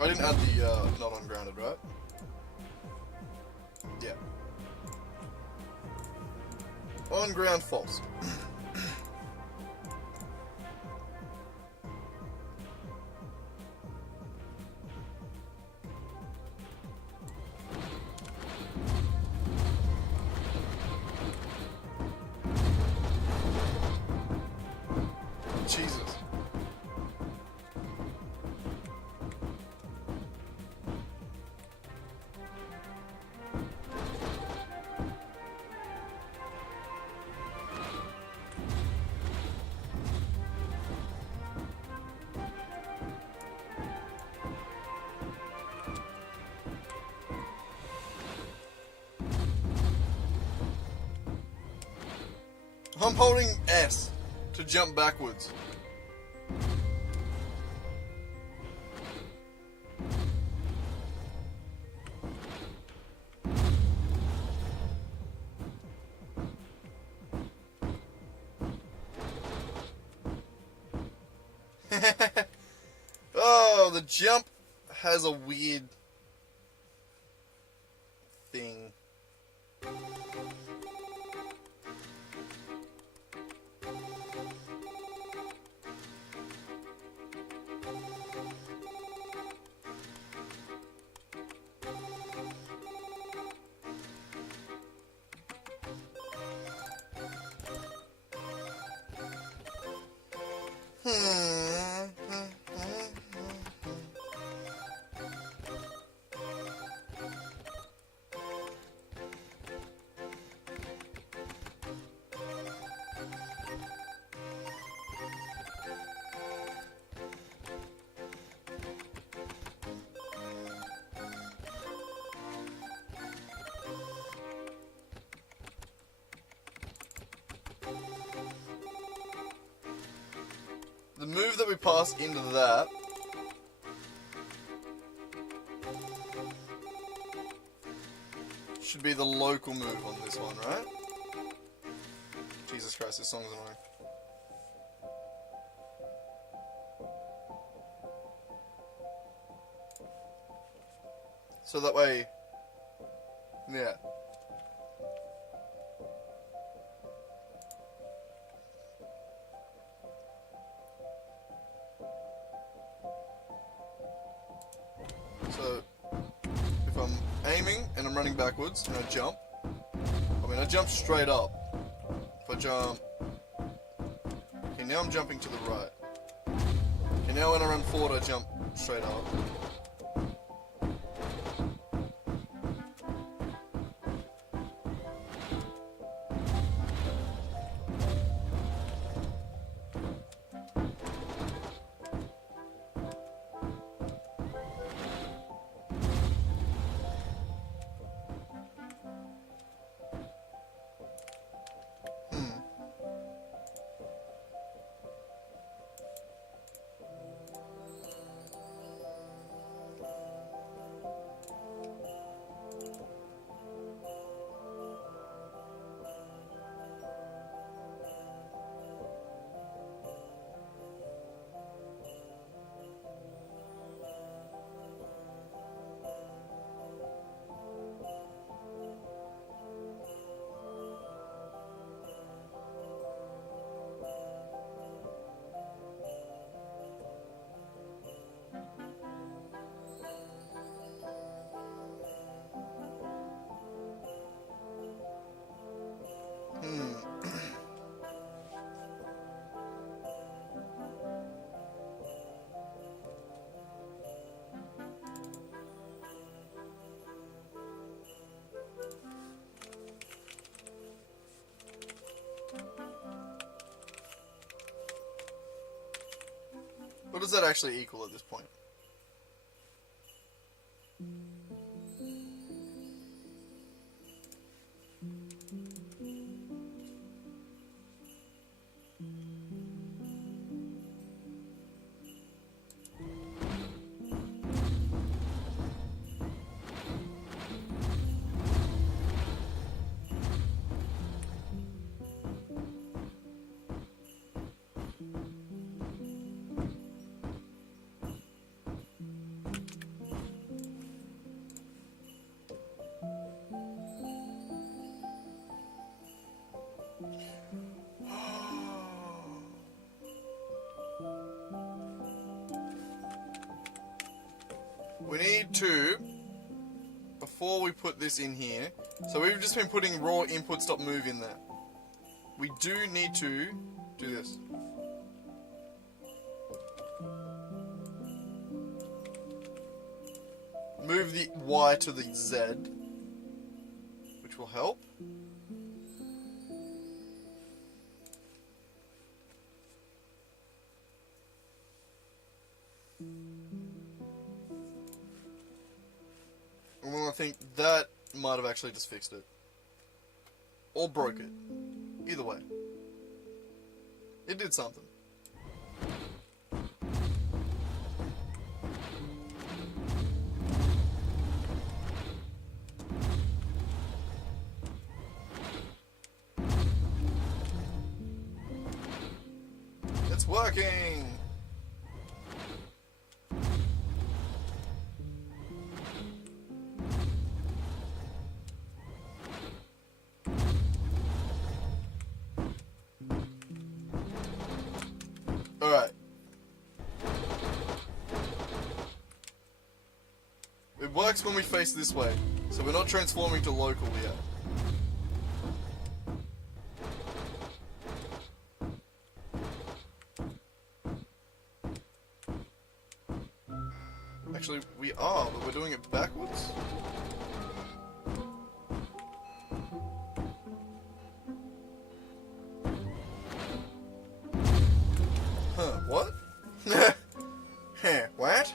I didn't add the not ungrounded, right? Yeah. On ground, false. Jesus. I'm holding S to jump backwards. Oh, the jump has a weird thing. we pass into that. Should be the local move on this one, right? Jesus Christ, this song's annoying. So that way, yeah. So, if I'm aiming and I'm running backwards and I jump, I jump straight up. If I jump, okay, now I'm jumping to the right. Okay, now when I run forward, I jump straight up. What does that actually equal at this point? We need to, before we put this in here, so we've just been putting raw input stop move in there. We do need to do this. Move the Y to the Z, which will help. Well, I think that might have actually just fixed it. Or broke it. Either way. It did something. It's working! Alright. It works when we face this way, so we're not transforming to local yet. Actually, we are, but we're doing it backwards. Huh, what? Huh, what?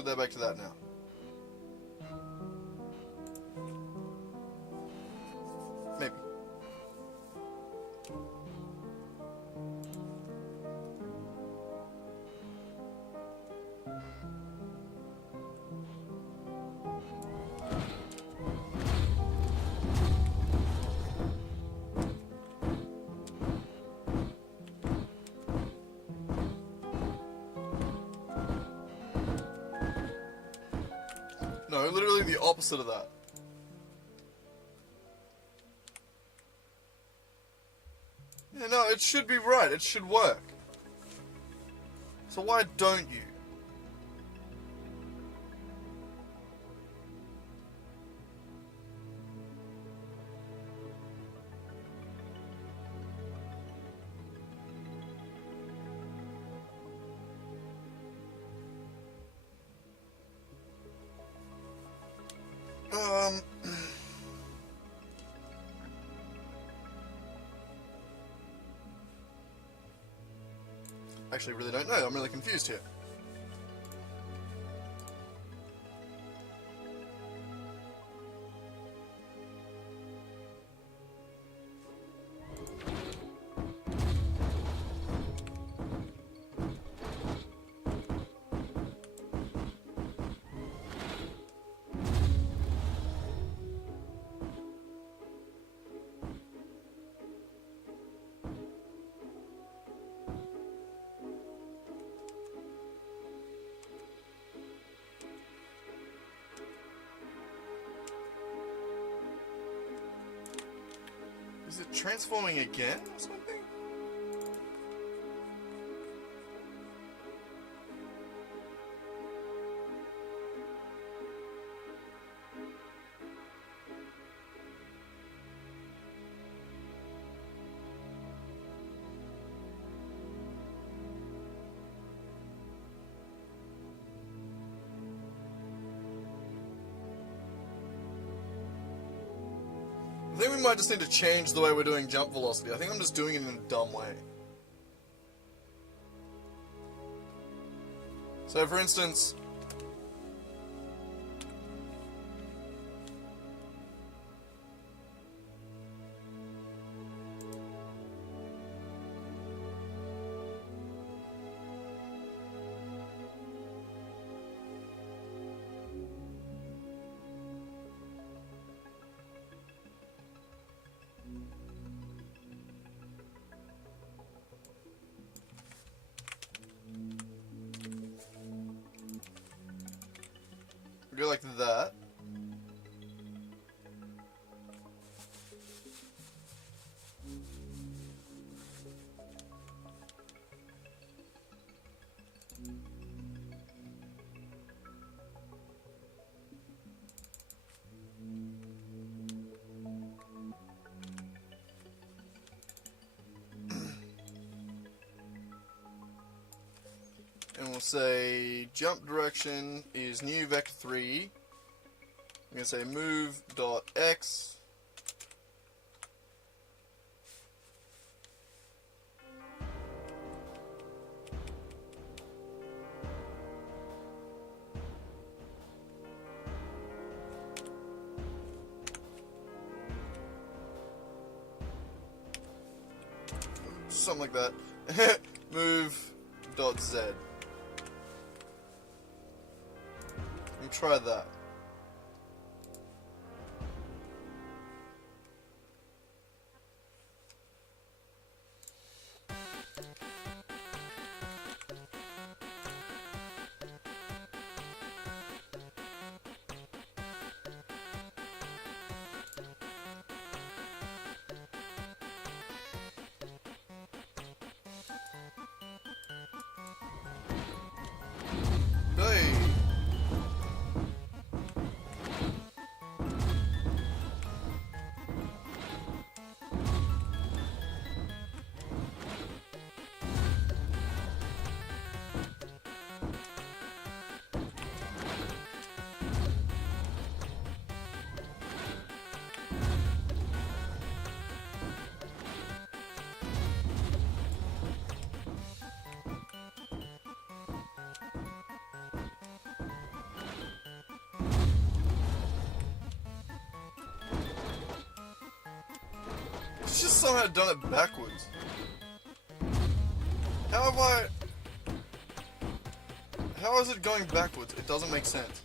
put that back to that now. Maybe. No, literally the opposite of that. Yeah, no, it should be right. It should work. So why don't you? Actually, really don't know. I'm really confused here. Is it transforming again or something? I think we might just need to change the way we're doing jump velocity. I think I'm just doing it in a dumb way. So for instance, go like that. And we'll say jump direction is new vector 3. I'm going to say move.x. Something like that. Move.z. Try that. Hey. somehow done it backwards. How have I... How is it going backwards? It doesn't make sense.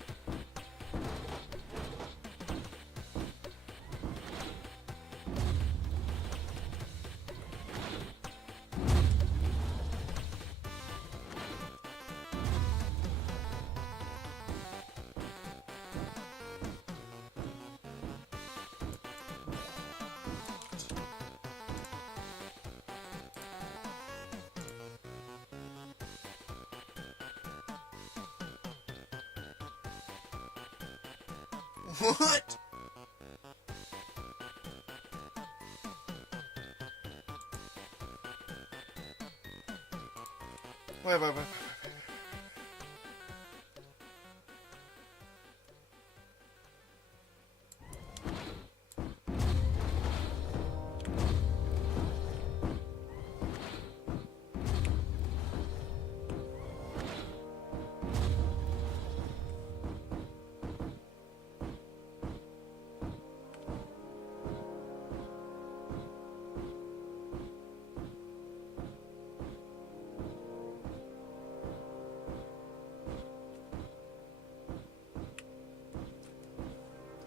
What? Wait.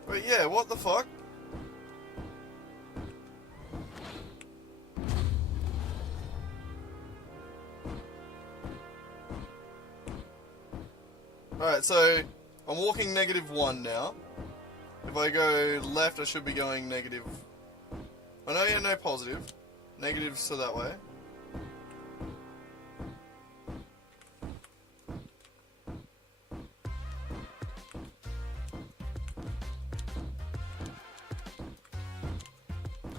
Wait, yeah, what the fuck? Alright, so I'm walking -1 now. If I go left, I should be going negative. I know, yeah, no positive. Negative, so that way.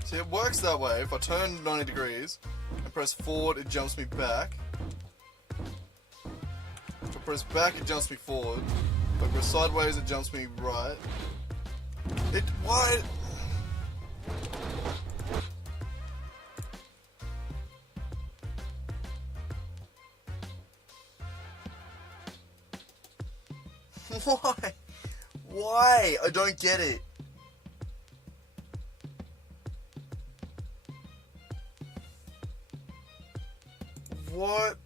See, it works that way. If I turn 90 degrees and press forward, it jumps me back. If I press back, it jumps me forward. If I press sideways, it jumps me right. Why? Why? Why? I don't get it. What?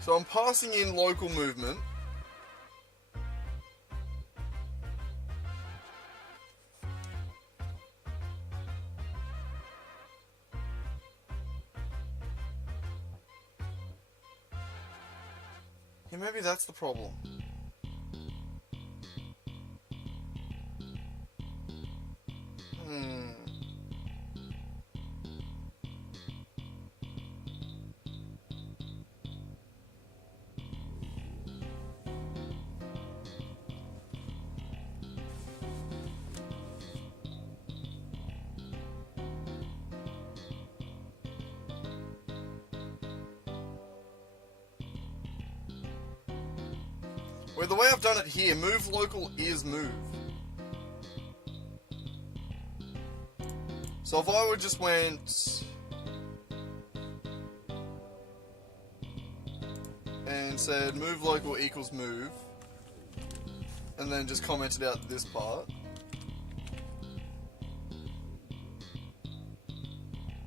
So I'm passing in local movement. Yeah, maybe that's the problem. Wait, the way I've done it here, move local is move. So if I would just went and said move local equals move, and then just commented out this part.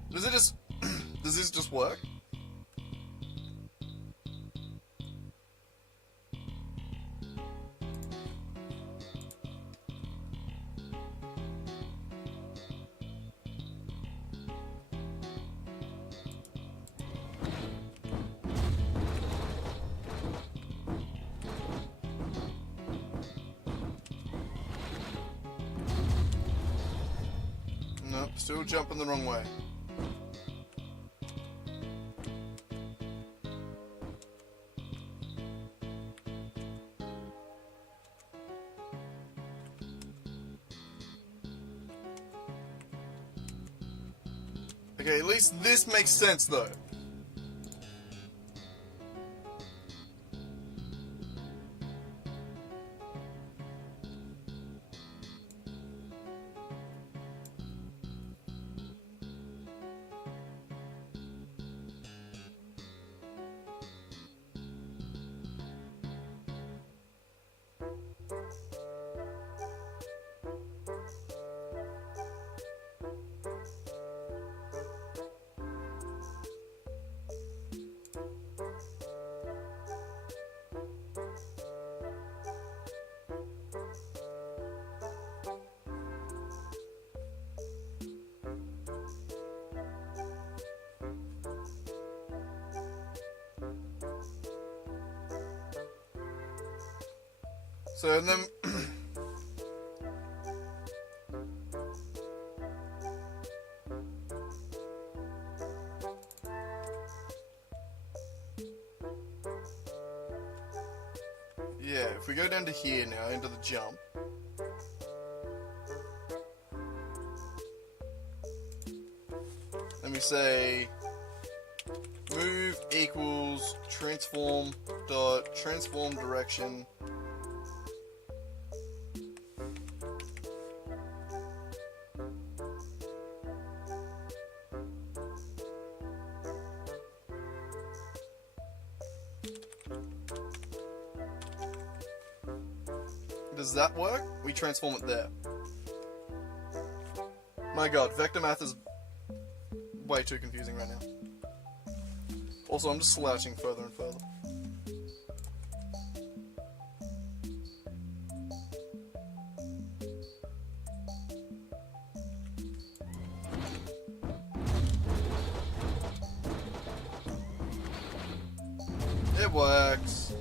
Does it just does this just work? Nope, still jumping the wrong way. Okay, at least this makes sense though. So, and then... yeah, if we go down to here now, into the jump... let me say... move equals transform dot transform direction Does that work? We transform it there. My god, vector math is way too confusing right now. Also, I'm just slouching further and further. It works.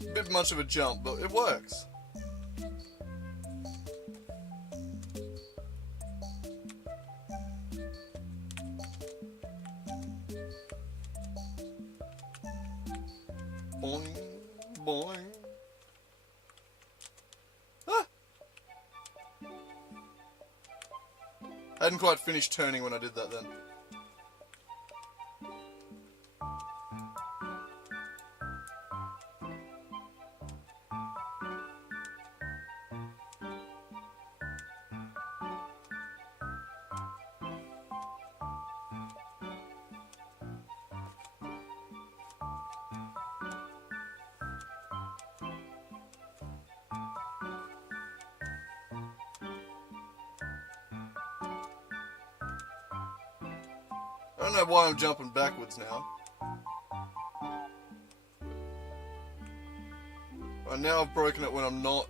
It's a bit much of a jump, but it works. Boing, boing. Ah! I hadn't quite finished turning when I did that then. I don't know why I'm jumping backwards now. Right, now I've broken it when I'm not.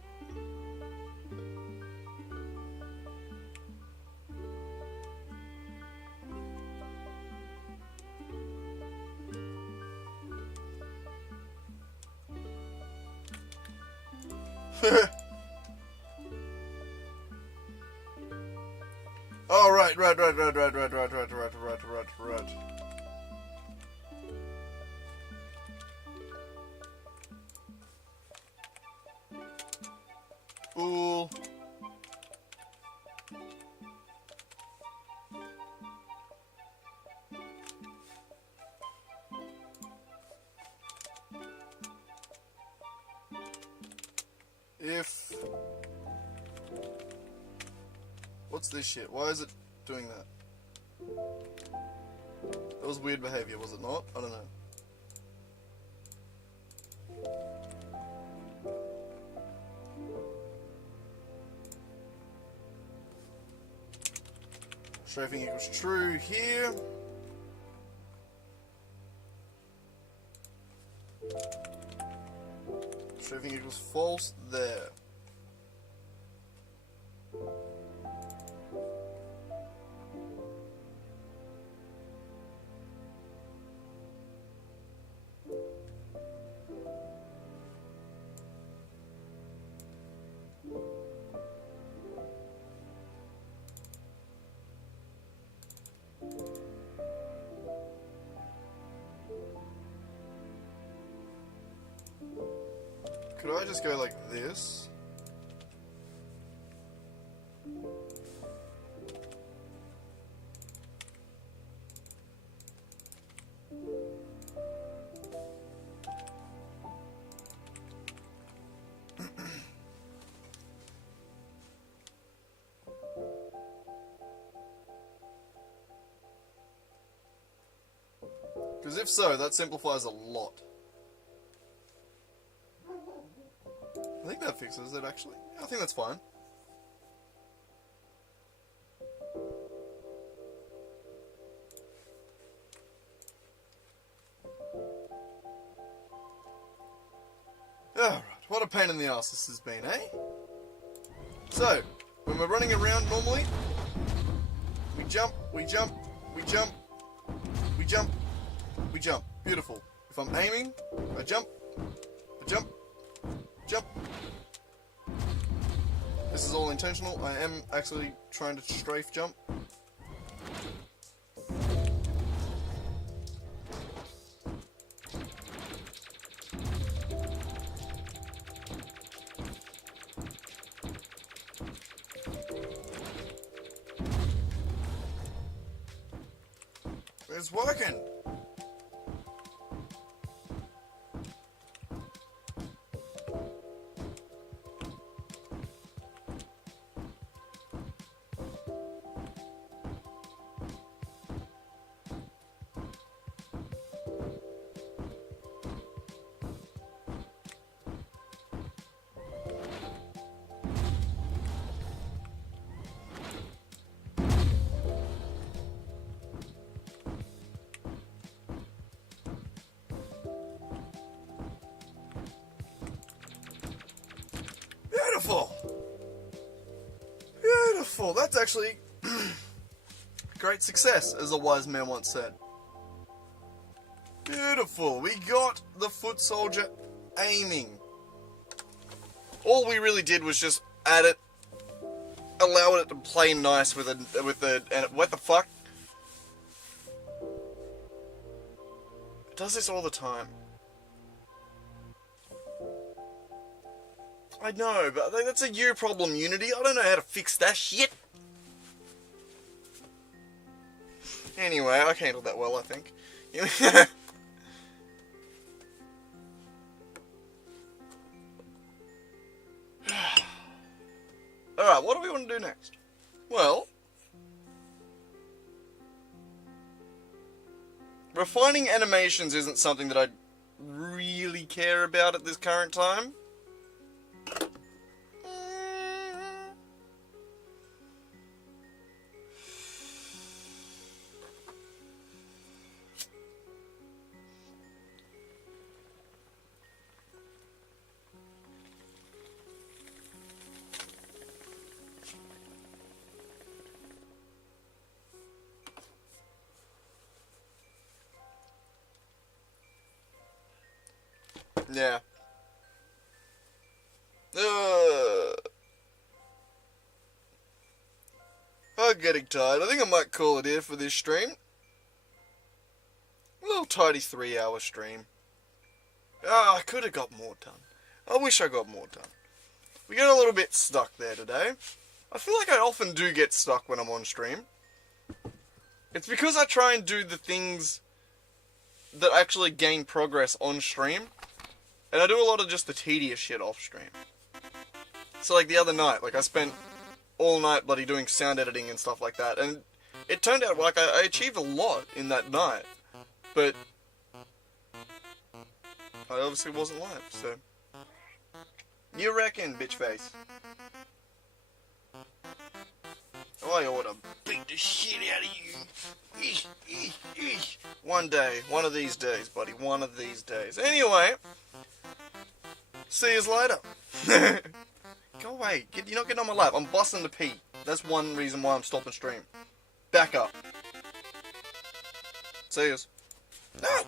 Oh, right. Cool. If... what's this shit? Why is it doing that? That was weird behavior, was it not? I don't know. Strafing equals true here. Strafing equals false there. Could I just go like this? Because if so, that simplifies a lot. I think that fixes it, actually. I think that's fine. Alright, what a pain in the ass this has been, eh? So, when we're running around normally, we jump, we jump, we jump, we jump, we jump. Beautiful. If I'm aiming, I jump, jump. This is all intentional. I am actually trying to strafe jump. It's working. Beautiful! Beautiful! That's actually great success, as a wise man once said. Beautiful! We got the foot soldier aiming. All we really did was just add it, allow it to play nice with the and what the fuck? It does this all the time. I know, but that's a you problem, Unity. I don't know how to fix that shit. Anyway, I handled that well, I think. Alright, what do we want to do next? Well, refining animations isn't something that I really care about at this current time. Yeah. I'm getting tired. I think I might call it here for this stream. A little tidy 3-hour stream. I could have got more done. I wish I got more done. We got a little bit stuck there today. I feel like I often do get stuck when I'm on stream. It's because I try and do the things that actually gain progress on stream. And I do a lot of just the tedious shit off stream. So like the other night, like I spent all night bloody doing sound editing and stuff like that. And it turned out like I achieved a lot in that night. But I obviously wasn't live, so. You reckon, bitch face? I ought to beat the shit out of you. One day, one of these days, buddy, one of these days. Anyway, see you later. Go away. You're not getting on my lap. I'm busting the pee. That's one reason why I'm stopping stream. Back up. See yous. No!